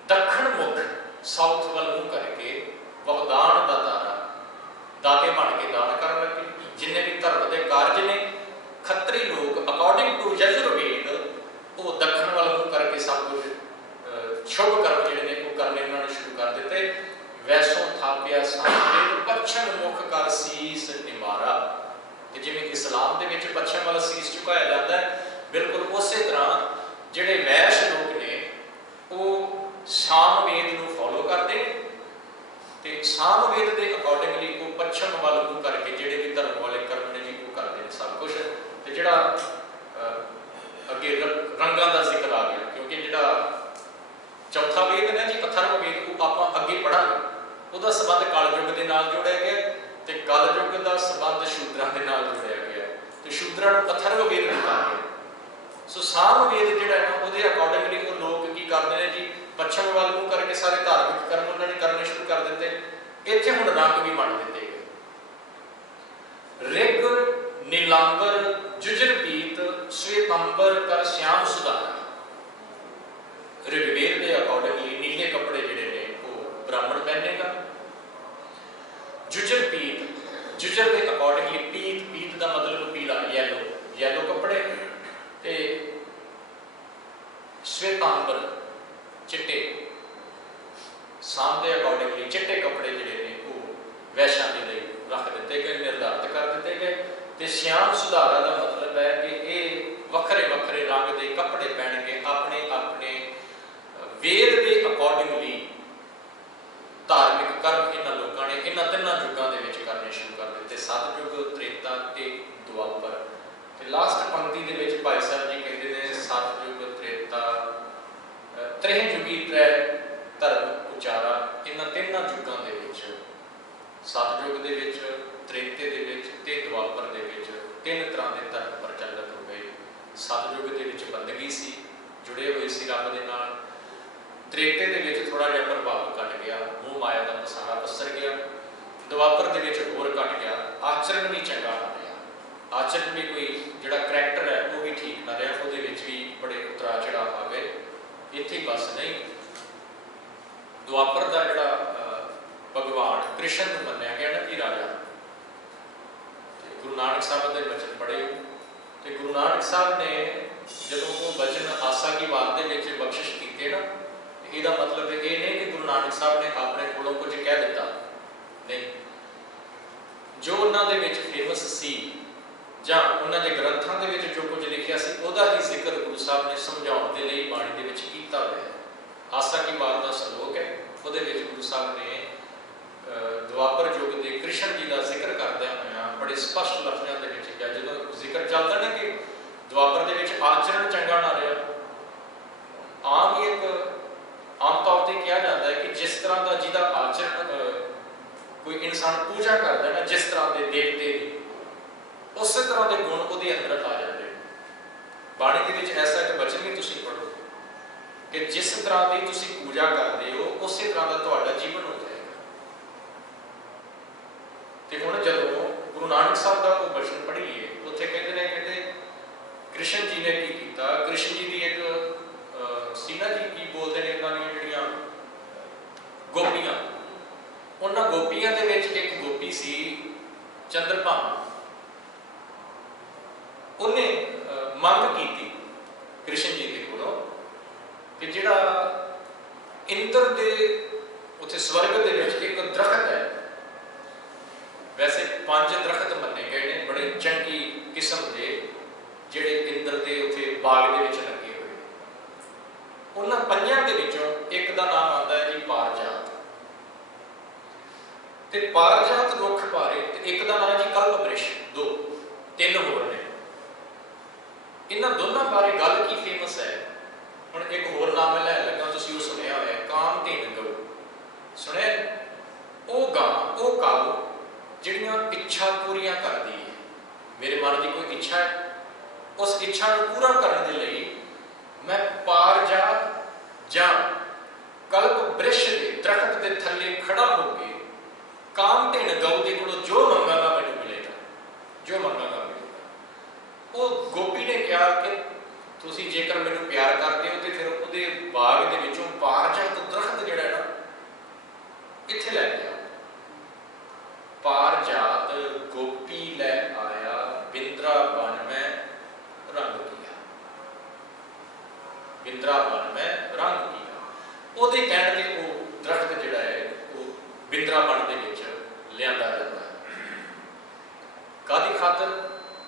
ਦੱਖਣ ਮੁਖ, ਸਾਊਥ ਵੱਲ ਮੂੰਹ ਕਰਕੇ ਵਰਦਾਨ ਦਾ ਤਾਰਾ, ਦਾਤੇ ਬਣ ਕੇ ਦਾਨ ਕਰਨ ਲੱਗੇ। ਜਿੰਨੇ ਵੀ ਧਰਮ ਦੇ ਕਾਰਜ ਨੇ, ਖੱਤਰੀ ਲੋਕ ਅਕੋਰਡਿੰਗ ਟੂ ਜਜੁਰ ਵੇਦ ਉਹ ਦੱਖਣ ਵੱਲ ਮੂੰਹ ਕਰਕੇ ਸਭ ਕੁਝ ਸ਼ੁਭ ਕਰਮ ਜਿਹੜੇ ਨੇ ਉਹ ਕਰਨੇ ਉਹਨਾਂ ਨੇ ਸ਼ੁਰੂ ਕਰ ਦਿੱਤੇ। ਵੈਸੋਂ ਥਾਪਿਆ ਸਾਹਮਣੇ ਪੱਛਮ ਮੁਖ ਕਰ ਸੀਸ ਨਿਵਾਰਾ। ਤੇ ਜਿਵੇਂ ਇਸਲਾਮ ਦੇ ਵਿੱਚ ਪੱਛਮ ਵੱਲ ਸੀਸ ਝੁਕਾਇਆ ਜਾਂਦਾ ਹੈ, ਬਿਲਕੁਲ ਉਸੇ ਤਰ੍ਹਾਂ ਜਿਹੜੇ ਵੈਸ਼ ਲੋਕ ਨੇ ਉਹ ਸਾਮ ਵੇਦ ਨੂੰ ਫੋਲੋ ਕਰਦੇ ਨੇ, ਤੇ ਸਾਮ ਵੇਦ ਦੇ ਅਕੋਰਡਿੰਗਲੀ ਉਹ ਪੱਛਮ ਵੱਲ ਮੂੰਹ ਕਰਕੇ ਜਿਹੜੇ ਵੀ ਧਰਮ ਵਾਲੇ ਕਰਮ ਨੇ ਜੀ ਉਹ ਕਰਦੇ ਨੇ ਸਭ ਕੁਝ। ਤੇ ਜਿਹੜਾ ਅੱਗੇ ਰੰਗਾਂ ਦਾ ਜ਼ਿਕਰ ਆ ਗਿਆ, ਕਿਉਂਕਿ ਜਿਹੜਾ ਚੌਥਾ ਵੇਦ ਹੈ ਜੀ ਅਥਰਵ ਵੇਦ, ਉਹ ਆਪਾਂ ਅੱਗੇ ਪੜਾਂਗੇ। ਉਹਦਾ ਸੰਬੰਧ ਕਲਯੁੱਗ ਦੇ ਨਾਲ ਜੋੜਿਆ ਗਿਆ, ਤੇ ਕਲਯੁੱਗ ਦਾ ਸੰਬੰਧ ਸ਼ੂਦਰਾਂ ਦੇ ਨਾਲ ਜੋੜਿਆ ਗਿਆ, ਤੇ ਸ਼ੂਦਰਾਂ ਨੂੰ ਅਥਰਵ ਵੇਦ ਦਿੱਤਾ ਗਿਆ। ਸੋ ਸਾਮ ਵੇਦ ਜਿਹੜਾ ਹੈ ਉਹਦੇ ਅਕੋਰਡਿੰਗਲੀ ਉਹ ਲੋਕ ਕੀ ਕਰਦੇ ਨੇ ਜੀ, ਪੱਛਮ ਵੱਲ ਨੂੰ ਕਰਕੇ ਸਾਰੇ ਧਾਰਮਿਕ ਕਰਮ ਉਹਨਾਂ ਨੇ ਕਰਨੇ ਸ਼ੁਰੂ ਕਰ ਦਿੱਤੇ। ਇੱਥੇ ਹੁਣ ਰੰਗ ਵੀ ਵੰਡ ਦਿੱਤੇ ਗਏ। ਰਿਗ ਨੀਲਾਂਬਰ ਜੁਜਰ ਪੀਤ ਸਵੇਤੰਬਰ ਕਰ ਸ਼ਿਆਮ ਸੁਧਾਰਾ। ਰਿਗਵੇਦ ਦੇ ਅਕੋਰਡਿੰਗਲੀ ਨੀਲੇ ਕੱਪੜੇ ਜਿਹੜੇ ਨੇ ਉਹ ਬ੍ਰਾਹਮਣ ਪਹਿਨੇਗਾ। ਜੁਜਰ ਪੀਤ, ਜੁਜਰ ਦੇ ਅਕੋਰਡਿੰਗਲੀ ਪੀਤ, ਪੀਤ ਦਾ ਮਤਲਬ ਪੀਲਾ, ਯੈਲੋ, ਯੈਲੋ ਕੱਪੜੇ। ਤੇ ਸਵੇਤਾਂਬਰ ਚਿੱਟੇ, ਸਾਮ ਦੇ ਅਕੋਰਡਿੰਗਲੀ ਚਿੱਟੇ ਕੱਪੜੇ ਜਿਹੜੇ ਨੇ ਉਹ ਵੈਸ਼ਾਂ ਦੇ ਲਈ ਰੱਖ ਦਿੱਤੇ ਗਏ, ਨਿਰਧਾਰਿਤ ਕਰ ਦਿੱਤੇ ਗਏ। ਤੇ ਸ਼ਿਆਮ ਸੁਧਾਰਾ ਦਾ ਮਤਲਬ ਹੈ ਕਿ ਇਹ ਵੱਖਰੇ ਵੱਖਰੇ ਰੰਗ ਦੇ ਕੱਪੜੇ ਪਹਿਨ ਕੇ ਆਪਣੇ ਆਪਣੇ ਵੇਦ ਦੇ ਅਕੋਰਡਿੰਗਲੀ ਧਾਰਮਿਕ ਕਰਮ ਇਹਨਾਂ ਲੋਕਾਂ ਨੇ ਇਹਨਾਂ ਤਿੰਨਾਂ ਯੁੱਗਾਂ ਦੇ ਵਿੱਚ ਕਰਨੇ ਸ਼ੁਰੂ ਕਰ ਦਿੱਤੇ। ਸਤਿਯੁਗ, ਤ੍ਰੇਤਾ ਤੇ ਦੁਆਪਰ। ਤੇ ਲਾਸਟ ਪੰਕਤੀ ਦੇ ਵਿੱਚ ਭਾਈ ਸਾਹਿਬ ਜੀ ਕਹਿੰਦੇ ਨੇ ਸਤਿਯੁਗ ਤ੍ਰੇਤਾ ਤ੍ਰੇਹ ਜੁਗੀ ਤ੍ਰੈ ਧਰਮ ਉਚਾਰਾ। ਇਹਨਾਂ ਤਿੰਨਾਂ ਯੁੱਗਾਂ ਦੇ ਵਿੱਚ, ਸਤਿਯੁਗ ਦੇ ਵਿੱਚ, ਤ੍ਰੇਤੇ ਦੇ ਵਿੱਚ ਤੇ ਦੁਆਪਰ ਦੇ ਵਿੱਚ ਤਿੰਨ ਤਰ੍ਹਾਂ ਦੇ ਧਰਮ ਪ੍ਰਚਲਿਤ ਹੋ ਗਏ। ਸਤਿਯੁਗ ਦੇ ਵਿੱਚ ਬੰਦਗੀ ਸੀ, ਜੁੜੇ ਹੋਏ ਸੀ ਰੱਬ ਦੇ ਨਾਲ। ਤ੍ਰੇਤੇ ਦੇ ਵਿੱਚ ਥੋੜਾ ਜਿਹਾ ਪ੍ਰਭਾਵ ਘਟ ਗਿਆ, ਮੋਹ ਮਾਇਆ ਦਾ ਪਸਾਰਾ ਪਸਰ ਗਿਆ। ਦੁਆਪਰ ਦੇ ਵਿੱਚ ਹੋਰ ਘਟ ਗਿਆ, ਆਚਰਣ ਵੀ ਚੰਗਾ ਨਾ ਰਿਹਾ, ਆਚਰਣ ਵੀ ਕੋਈ ਜਿਹੜਾ ਕਰੈਕਟਰ ਹੈ ਉਹ ਵੀ ਠੀਕ ਨਾ ਰਿਹਾ, ਉਹਦੇ ਵਿੱਚ ਵੀ ਬੜੇ ਉਤਰਾ ਚੜਾਅ ਆ ਗਏ। ਇੱਥੇ ਬਸ ਨਹੀਂ, ਦੁਆਪਰ ਦਾ ਜਿਹੜਾ ਭਗਵਾਨ ਕ੍ਰਿਸ਼ਨ ਨੂੰ ਮੰਨਿਆ ਗਿਆ ਨਾ ਕਿ ਰਾਜਾ, ਤੇ ਗੁਰੂ ਨਾਨਕ ਸਾਹਿਬ ਦੇ ਬਚਨ ਪੜ੍ਹੇ ਤੇ ਗੁਰੂ ਨਾਨਕ ਸਾਹਿਬ ਨੇ ਜਦੋਂ ਉਹ ਬਚਨ ਆਸਾ ਕੀ ਬਾਤ ਦੇ ਵਿੱਚ ਬਖਸ਼ਿਸ਼ ਕੀਤੇ ਨਾ, ਇਹਦਾ ਮਤਲਬ ਇਹ ਨਹੀਂ ਕਿ ਗੁਰੂ ਨਾਨਕ ਸਾਹਿਬ ਨੇ ਆਪਣੇ ਕੋਲੋਂ ਕੁਝ ਕਹਿ ਦਿੱਤਾ, ਨਹੀਂ। ਜੋ ਉਹਨਾਂ ਦੇ ਵਿੱਚ ਫੇਮਸ ਸੀ ਜਾਂ ਉਹਨਾਂ ਦੇ ਗ੍ਰੰਥਾਂ ਦੇ ਵਿੱਚ ਜੋ ਕੁਝ ਲਿਖਿਆ ਸੀ ਉਹਦਾ ਹੀ ਜ਼ਿਕਰ ਗੁਰੂ ਸਾਹਿਬ ਨੇ ਸਮਝਾਉਣ ਦੇ ਲਈ ਬਾਣੀ ਦੇ ਵਿੱਚ ਕੀਤਾ ਹੋਇਆ। ਆਸਾ ਕੀ ਬਾਤ ਦਾ ਸ਼ਲੋਕ ਹੈ, ਉਹਦੇ ਵਿੱਚ ਗੁਰੂ ਸਾਹਿਬ ਨੇ ਦੁਆਪਰ ਯੁੱਗ ਦੇ ਕ੍ਰਿਸ਼ਨ ਜੀ ਦਾ ਜ਼ਿਕਰ ਕਰਦਿਆਂ ਹੋਇਆਂ ਬੜੇ ਸਪਸ਼ਟ ਲਫ਼ਜ਼ਾਂ ਦੇ ਵਿੱਚ ਕਿਹਾ। ਜਦੋਂ ਜ਼ਿਕਰ ਚੱਲਦਾ ਨਾ ਕਿ ਦੁਆਪਰ ਦੇ ਵਿੱਚ ਆਚਰਣ ਚੰਗਾ ਨਾ ਰਿਹਾ, ਆਮ ਹੀ ਆਮ ਤੌਰ ਤੇ ਕਿਹਾ ਜਾਂਦਾ ਹੈ ਕਿ ਜਿਸ ਤਰ੍ਹਾਂ ਦਾ ਜਿਹਦਾ ਆਚਰਣ ਕੋਈ ਇਨਸਾਨ ਪੂਜਾ ਕਰਦਾ ਨਾ, ਜਿਸ ਤਰ੍ਹਾਂ ਦੇ ਦੇਵਤੇ ਦੀ, ਉਸੇ ਤਰ੍ਹਾਂ ਦੇ ਗੁਣ ਉਹਦੇ ਅੰਦਰ ਆ ਜਾਂਦੇ। ਬਾਣੀ ਦੇ ਵਿੱਚ ਐਸਾ ਇੱਕ ਬਚਨ ਵੀ ਤੁਸੀਂ ਪੜ੍ਹੋ ਕਿ ਜਿਸ ਤਰ੍ਹਾਂ ਦੀ ਤੁਸੀਂ ਪੂਜਾ ਕਰਦੇ ਹੋ ਉਸੇ ਤਰ੍ਹਾਂ ਦਾ ਤੁਹਾਡਾ ਜੀਵਨ ਹੋ ਜਾਏਗਾ। ਤੇ ਹੁਣ ਜਦੋਂ ਗੁਰੂ ਨਾਨਕ ਸਾਹਿਬ ਦਾ ਉਹ ਬਚਨ ਪੜ੍ਹੀਏ, ਉੱਥੇ ਕਹਿੰਦੇ ਨੇ, ਕਹਿੰਦੇ ਕ੍ਰਿਸ਼ਨ ਜੀ ਨੇ ਕੀ ਕੀਤਾ। ਕ੍ਰਿਸ਼ਨ ਜੀ ਦੀ ਇੱਕ ਸੀਨਾ ਜੀ ਕੀ ਬੋਲਦੇ ਨੇ, ਉਹਨਾਂ ਦੀਆਂ ਜਿਹੜੀਆਂ ਗੋਪੀਆਂ, ਉਹਨਾਂ ਗੋਪੀਆਂ ਦੇ ਵਿੱਚ ਇੱਕ ਗੋਪੀ ਸੀ ਚੰਦਰਭਾਮਾ। ਉਹਨੇ ਮੰਗ ਕੀਤੀ ਕ੍ਰਿਸ਼ਨ ਜੀ ਦੇ ਕੋਲੋਂ ਕਿ ਜਿਹੜਾ ਇੰਦਰ ਦੇ ਉੱਥੇ ਸਵਰਗ ਦੇ ਵਿੱਚ ਇੱਕ ਦਰਖਤ ਹੈ, ਵੈਸੇ 5 ਦਰਖਤ ਮੰਨੇ ਗਏ ਨੇ ਬੜੇ ਚੰਗੀ ਕਿਸਮ ਦੇ, ਜਿਹੜੇ ਇੰਦਰ ਦੇ ਉੱਥੇ ਬਾਗ ਦੇ ਵਿੱਚ ਲੱਗੇ ਹੋਏ। ਉਹਨਾਂ 5 ਦੇ ਵਿੱਚੋਂ ਇੱਕ ਦਾ ਨਾਮ ਆਉਂਦਾ ਹੈ ਜੀ ਪਾਰਜਾਤ, ਤੇ ਪਾਰਜਾਤ ਰੁੱਖ ਬਾਰੇ, ਤੇ ਇੱਕ ਦਾ ਨਾਮ ਜੀ ਕਲਪ ਬ੍ਰਿਸ਼, 3 ਹੋਰ ਨੇ। ਇਹਨਾਂ ਦੋਨਾਂ ਬਾਰੇ ਗੱਲ ਕੀ ਫੇਮਸ ਹੈ। ਹੁਣ ਇੱਕ ਹੋਰ ਨਾਮ ਮੈਂ ਲੈਣ ਲੱਗਾ, ਤੁਸੀਂ ਉਹ ਸੁਣਿਆ ਹੋਇਆ, ਕਾਮਧੇਨ ਗਊ ਸੁਣਿਆ। ਉਹ ਗਾਂ, ਉਹ ਕਾਊ ਜਿਹੜੀਆਂ ਇੱਛਾ ਪੂਰੀਆਂ ਕਰਦੀ ਹੈ। ਮੇਰੇ ਮਨ ਦੀ ਕੋਈ ਇੱਛਾ ਹੈ, ਉਸ ਇੱਛਾ ਨੂੰ ਪੂਰਾ ਕਰਨ ਦੇ ਲਈ ਮੈਂ ਪਾਰਜਾਤ ਜਾਂ ਕਲਪ ਬ੍ਰਿਸ਼ ਦੇ ਦਰਖਤ ਦੇ ਥੱਲੇ ਖੜਾ ਹੋ ਕੇ ਕਾਮਧੇਨ ਗਊ ਦੇ ਕੋਲੋਂ ਜੋ ਮੰਗਾਂਗਾ ਮੈਨੂੰ ਮਿਲੇਗਾ, ਜੋ ਮੰਗਾਂਗਾ ਮਿਲੇਗਾ। ਉਹ ਗੋਪੀ ਨੇ ਕਿਹਾ ਕਿ ਤੁਸੀਂ ਜੇਕਰ ਮੈਨੂੰ ਪਿਆਰ ਕਰਦੇ ਹੋ ਤੇ ਫਿਰ ਉਹਦੇ ਬਾਗ ਦੇ ਵਿੱਚੋਂ ਪਾਰਜਾਤ ਦਰਖਤ ਜਿਹੜਾ ਨਾ ਇੱਥੇ ਲੈ ਕੇ ਆਓ। पारजात गोपी लै आया बिंद्रावन में रंग किया, बिंद्रावन में रंग किया। ਉਹਦੇ ਕਹਿਣ ਤੇ ਉਹ ਦਰਖਤ ਜਿਹੜਾ ਹੈ ਉਹ ਬਿੰਦਰਾਵਨ ਦੇ ਵਿੱਚ ਲਿਆਂਦਾ ਜਾਂਦਾ ਹੈ। ਕਾਹਦੀ ਖਾਤਰ?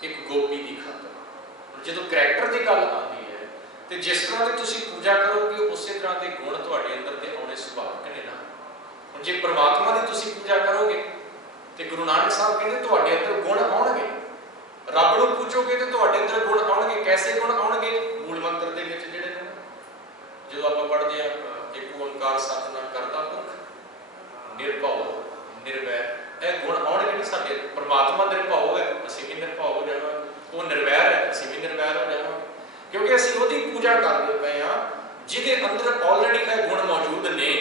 ਇੱਕ ਗੋਪੀ ਦੀ ਖਾਤਰ। ਜਦੋਂ ਕਰੈਕਟਰ ਦੀ ਗੱਲ ਆਉਂਦੀ ਹੈ ਤੇ ਜਿਸ ਤਰ੍ਹਾਂ ਦੀ ਤੁਸੀਂ ਪੂਜਾ ਕਰੋਗੇ ਉਸੇ ਤਰ੍ਹਾਂ ਦੇ ਗੁਣ ਤੁਹਾਡੇ ਅੰਦਰ ਤੇ ਆਉਣੇ ਸੁਭਾਵਿਕ ਨੇ ਨਾ। ਹੁਣ ਜੇ ਪਰਮਾਤਮਾ ਦੀ ਤੁਸੀਂ ਪੂਜਾ ਕਰੋਗੇ ਤੇ ਗੁਰੂ ਨਾਨਕ ਸਾਹਿਬ ਕਹਿੰਦੇ ਤੁਹਾਡੇ ਅੰਦਰ ਗੁਣ ਆਉਣਗੇ। ਰੱਬ ਨੂੰ ਪੂਜੋਗੇ ਤੇ ਤੁਹਾਡੇ ਅੰਦਰ ਗੁਣ ਆਉਣਗੇ। ਕੈਸੇ ਗੁਣ ਆਉਣਗੇ? ਮੂਲ ਮੰਤਰ ਦੇ ਵਿੱਚ ਜਿਹੜੇ ਨੇ, ਜਦੋਂ ਆਪਾਂ ਪੜ੍ਹਦੇ ਹਾਂ ਇੱਕ ਓੰਕਾਰ ਸਤਿਨਾਮ ਕਰਤਾ ਪੁਰਖ ਨਿਰਭਉ ਨਿਰਵੈਰ, ਇਹ ਗੁਣ ਆਉਣਗੇ ਨਾ ਸਾਡੇ। ਪਰਮਾਤਮਾ ਨਿਰਭਉ ਹੈ, ਅਸੀਂ ਵੀ ਨਿਰਭਉ ਹੋ ਜਾਵਾਂਗੇ। ਉਹ ਨਿਰਵੈਰ ਹੈ, ਅਸੀਂ ਵੀ ਨਿਰਵੈਰ ਹੋ ਜਾਵਾਂਗੇ, ਕਿਉਂਕਿ ਅਸੀਂ ਉਹਦੀ ਪੂਜਾ ਕਰਦੇ ਪਏ ਹਾਂ ਜਿਹਦੇ ਅੰਦਰ ਆਲਰੇਡੀ ਇਹ ਗੁਣ ਮੌਜੂਦ ਨੇ।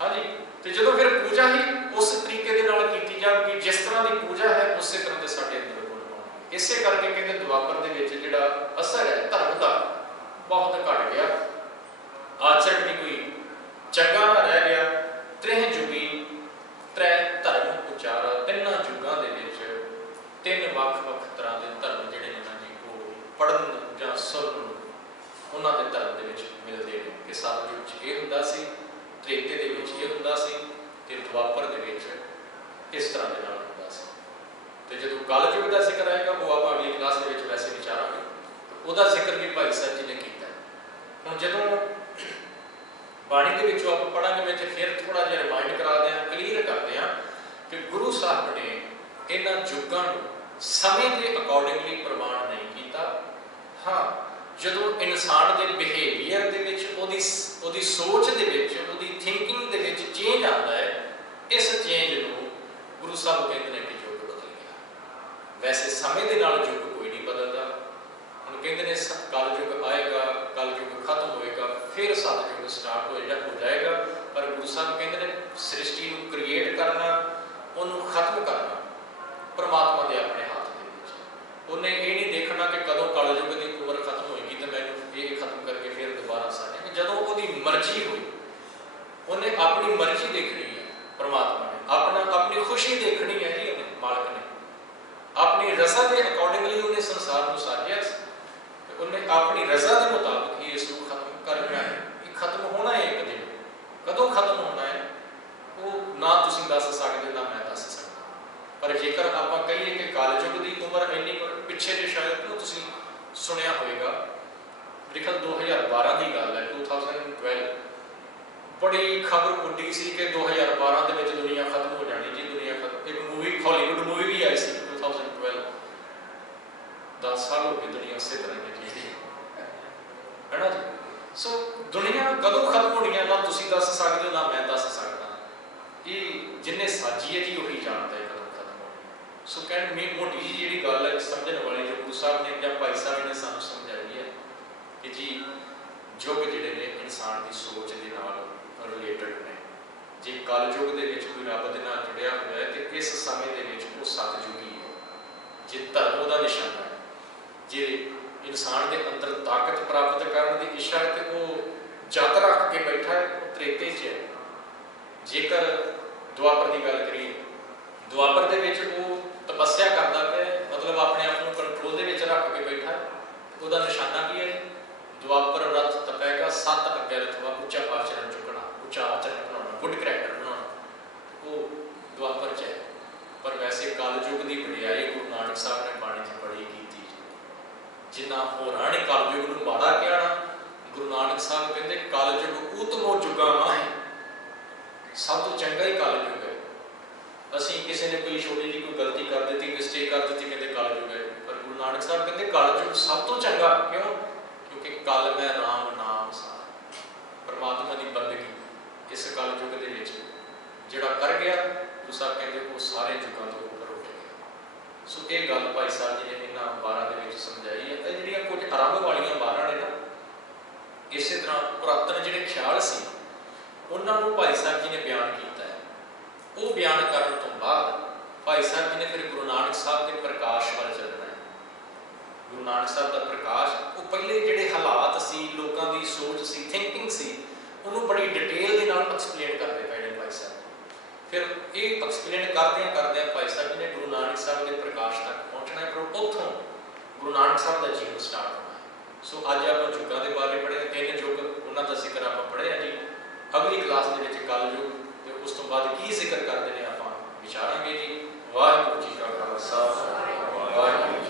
ਹਾਂਜੀ, ਤੇ ਜਦੋਂ ਫਿਰ ਪੂਜਾ ਹੀ ਉਸ ਤਰੀਕੇ ਦੇ ਨਾਲ ਕੀਤੀ ਜਾਵੇ ਜਿਸ ਤਰ੍ਹਾਂ ਦੀ ਪੂਜਾ ਹੈ ਉਸੇ ਤਰ੍ਹਾਂ ਦੇ ਸਾਡੇ ਅੰਦਰ ਗੁਣ ਆਉਣਗੇ। ਇਸੇ ਕਰਕੇ ਕਹਿੰਦੇ ਦੁਆਪਰ ਦੇ ਵਿੱਚ ਜਿਹੜਾ ਅਸਰ ਹੈ ਧਰਮ ਦਾ ਬਹੁਤ ਘਟ ਗਿਆ, ਆਚਰਣ ਵੀ ਕੋਈ ਚੰਗਾ ਨਾ ਰਹਿ ਗਿਆ। ਤ੍ਰੇਹ ਜੁਗੀ ਤ੍ਰੈ ਧਰਮ ਉਚਾਰਾ, ਤਿੰਨਾਂ ਯੁੱਗਾਂ ਦੇ ਵਿੱਚ 3 ਵੱਖ-ਵੱਖ ਤਰ੍ਹਾਂ ਦੇ ਧਰਮ ਜਿਹੜੇ ਨੇ ਨਾ ਜੀ ਉਹ ਪੜ੍ਹਨ ਜਾਂ ਸੁਣਨ ਉਹਨਾਂ ਦੇ ਧਰਮ ਦੇ ਵਿੱਚ ਮਿਲਦੇ ਨੇ। ਕਿ ਸਤਿਯੁਗ 'ਚ ਇਹ ਹੁੰਦਾ ਸੀ, ਤ੍ਰੇਤੇ ਦੇ ਵਿੱਚ ਇਹ ਹੁੰਦਾ ਸੀ, ਤੇ ਦੁਆਪਰ ਦੇ ਵਿੱਚ ਇਸ ਤਰ੍ਹਾਂ ਦੇ ਨਾਲ ਹੁੰਦਾ ਸੀ। ਤੇ ਜਦੋਂ ਕਲਯੁਗ ਦਾ ਜ਼ਿਕਰ ਆਏਗਾ ਉਹ ਆਪਾਂ ਅਗਲੀ ਕਲਾਸ ਦੇ ਵਿੱਚ ਵੈਸੇ ਵਿਚਾਰਾਂਗੇ, ਉਹਦਾ ਜ਼ਿਕਰ ਵੀ ਭਾਈ ਸਾਹਿਬ ਜੀ ਨੇ ਕੀਤਾ। ਹੁਣ ਜਦੋਂ ਬਾਣੀ ਦੇ ਵਿੱਚੋਂ ਆਪਾਂ ਪੜ੍ਹਾਂਗੇ, ਮੈਂ ਇੱਥੇ ਫਿਰ ਥੋੜ੍ਹਾ ਜਿਹਾ ਰਿਮਾਈਂਡ ਕਰਾ ਦਿਆਂ, ਕਲੀਅਰ ਕਰਦੇ ਹਾਂ ਕਿ ਗੁਰੂ ਸਾਹਿਬ ਨੇ ਇਹਨਾਂ ਯੁੱਗਾਂ ਨੂੰ समय के अकॉर्डिंगली प्रमाण नहीं किया। हाँ, जो इंसान के बिहेवियर के सोच के थिंकिंग के चेंज आता है, इस चेंज को गुरु साहब कहते हैं कि युग बदल गया। वैसे समय के नाल युग कोई नहीं बदलता। हम कहते हैं कल युग आएगा, कल युग खत्म होएगा, फिर सतयुग स्टार्ट हो जाएगा। पर गुरु साहब कहते हैं सृष्टि को क्रिएट करना, उन्होंने खत्म करना परमात्मा के अपने हाथ में। उन्हें ये नहीं देखना कि कदों कल युग की उम्र खत्म होएगी तो मैंने ये खत्म करके फिर दोबारा सारे, जो वो मर्जी हुई, उन्हें अपनी मर्जी देखनी है। परमात्मा ने अपनी खुशी देखनी है जी। उन्हें मालिक ने अपनी रजा के अकॉर्डिंगली उन्हें संसार को साजिया, उन्हें अपनी रजा के मुताबिक ही इसको खत्म करना है। ये खत्म होना है एक दिन, कदों खत्म होना है वो ना तुम दस सकते ना मैं दस सकता। पर जेकर आप कहिए कि कलयुग की उम्र इन्नी, पिछे जो शायद तुम सुनिया होगा, मेरे ख्याल 2012 की गल है, 2012 बड़ी खबर उड्डी सी कि 2012 के दुनिया खत्म हो जानी जी, दुनिया खत्म। एक मूवी हॉलीवुड मूवी भी आई सी 2012, 10 साल हो गए दुनिया उस तरह की जी, है ना जी। सो दुनिया कदों खत्म होनी है ना तुम दस सकते हो ना मैं दस सकता। ये जिन्हें साजी है जी वही जानता है कदों खत्म होनी। सो कह मोटी जी जी गल है समझने वाली, जो गुरु साहब ने या भाई साहब ने सानू समझाई है कि जी युग जिहड़े ने इंसान की सोच के नाल रिलेटेड ने। जे कल युग के कोई रब के नाल जुड़िया हुआ है तो इस समय के सतयुगी है, जे धर्म का निशाना है, जे इंसान के अंदर ताकत प्राप्त करने की इच्छा है तो वो जत रख के बैठा है, वो त्रेते च है। जेकर दुआपर की गल करिए, दुआपर के वो तपस्या करता पे, मतलब अपने आप को कंट्रोल के रख के बैठा है, उसका निशाना की है दुआपर रथ तपैगा सत अग्गै रथवा, उच्चा आचरण चुकना, उच्चा आचरण बनाना, गुड करैक्टर बनाना, वो दुआपर च है। पर वैसे कल युग की वडियाई गुरु नानक साहब ने बाणी च बड़ी की, जिन्ना होरां ने कल युग नूं माड़ा किया ना, गुरु नानक साहब कहते कल युग उत्तमो जुगा माही, सब तो चंगा ही कल युग है। असीं किसी ने कोई छोटी जी कोई गलती कर दी, मिस्टेक कर दी, कहते कल युग है। पर गुरु नानक साहब कहते कल युग सब तो चंगा, क्यों? क्योंकि कल मैं राम नाम सा परमात्मा की बंदगी इस कल युग के जिहड़ा कर गया, गुरु साहब कहते वो सारे युगों तो उपर उठ गया। सो ये गल भाई साहब जी ने इन्होंने 12 के समझाई है। जिहड़ियां कुछ आरंभ वाली 12 ने ना, इस तरह पुरातन जिहड़े ख्याल सी उन्होंने भाई साहब जी ने बयान किया है। वो बयान करने तो बाद भाई साहब जी ने फिर गुरु नानक साहब के प्रकाश वाल चलना है। गुरु नानक साहब का प्रकाश वो पहले जिहड़े हालात सी, लोगों की सोच सी, थिंकिंग सी, उन्होंने बड़ी डिटेल के नाल एक्सप्लेन करते पे भाई साहब। फिर ये एक्सप्लेन करदे भाई साहब जी ने गुरु नानक साहब के प्रकाश तक पहुँचना है, फिर उत्थों गुरु नानक साहब का जीवन स्टार्ट होना है। सो अज आप युगों के बारे पढ़े, 3 युग उन्होंने का जिक्र आप पढ़िया जी। अगली क्लास के कल युग तो उस तो बाद की जिक्र करते हैं आप विचारांगे जी। वाहिगुरू जी का खालसा, वाहिगुरू।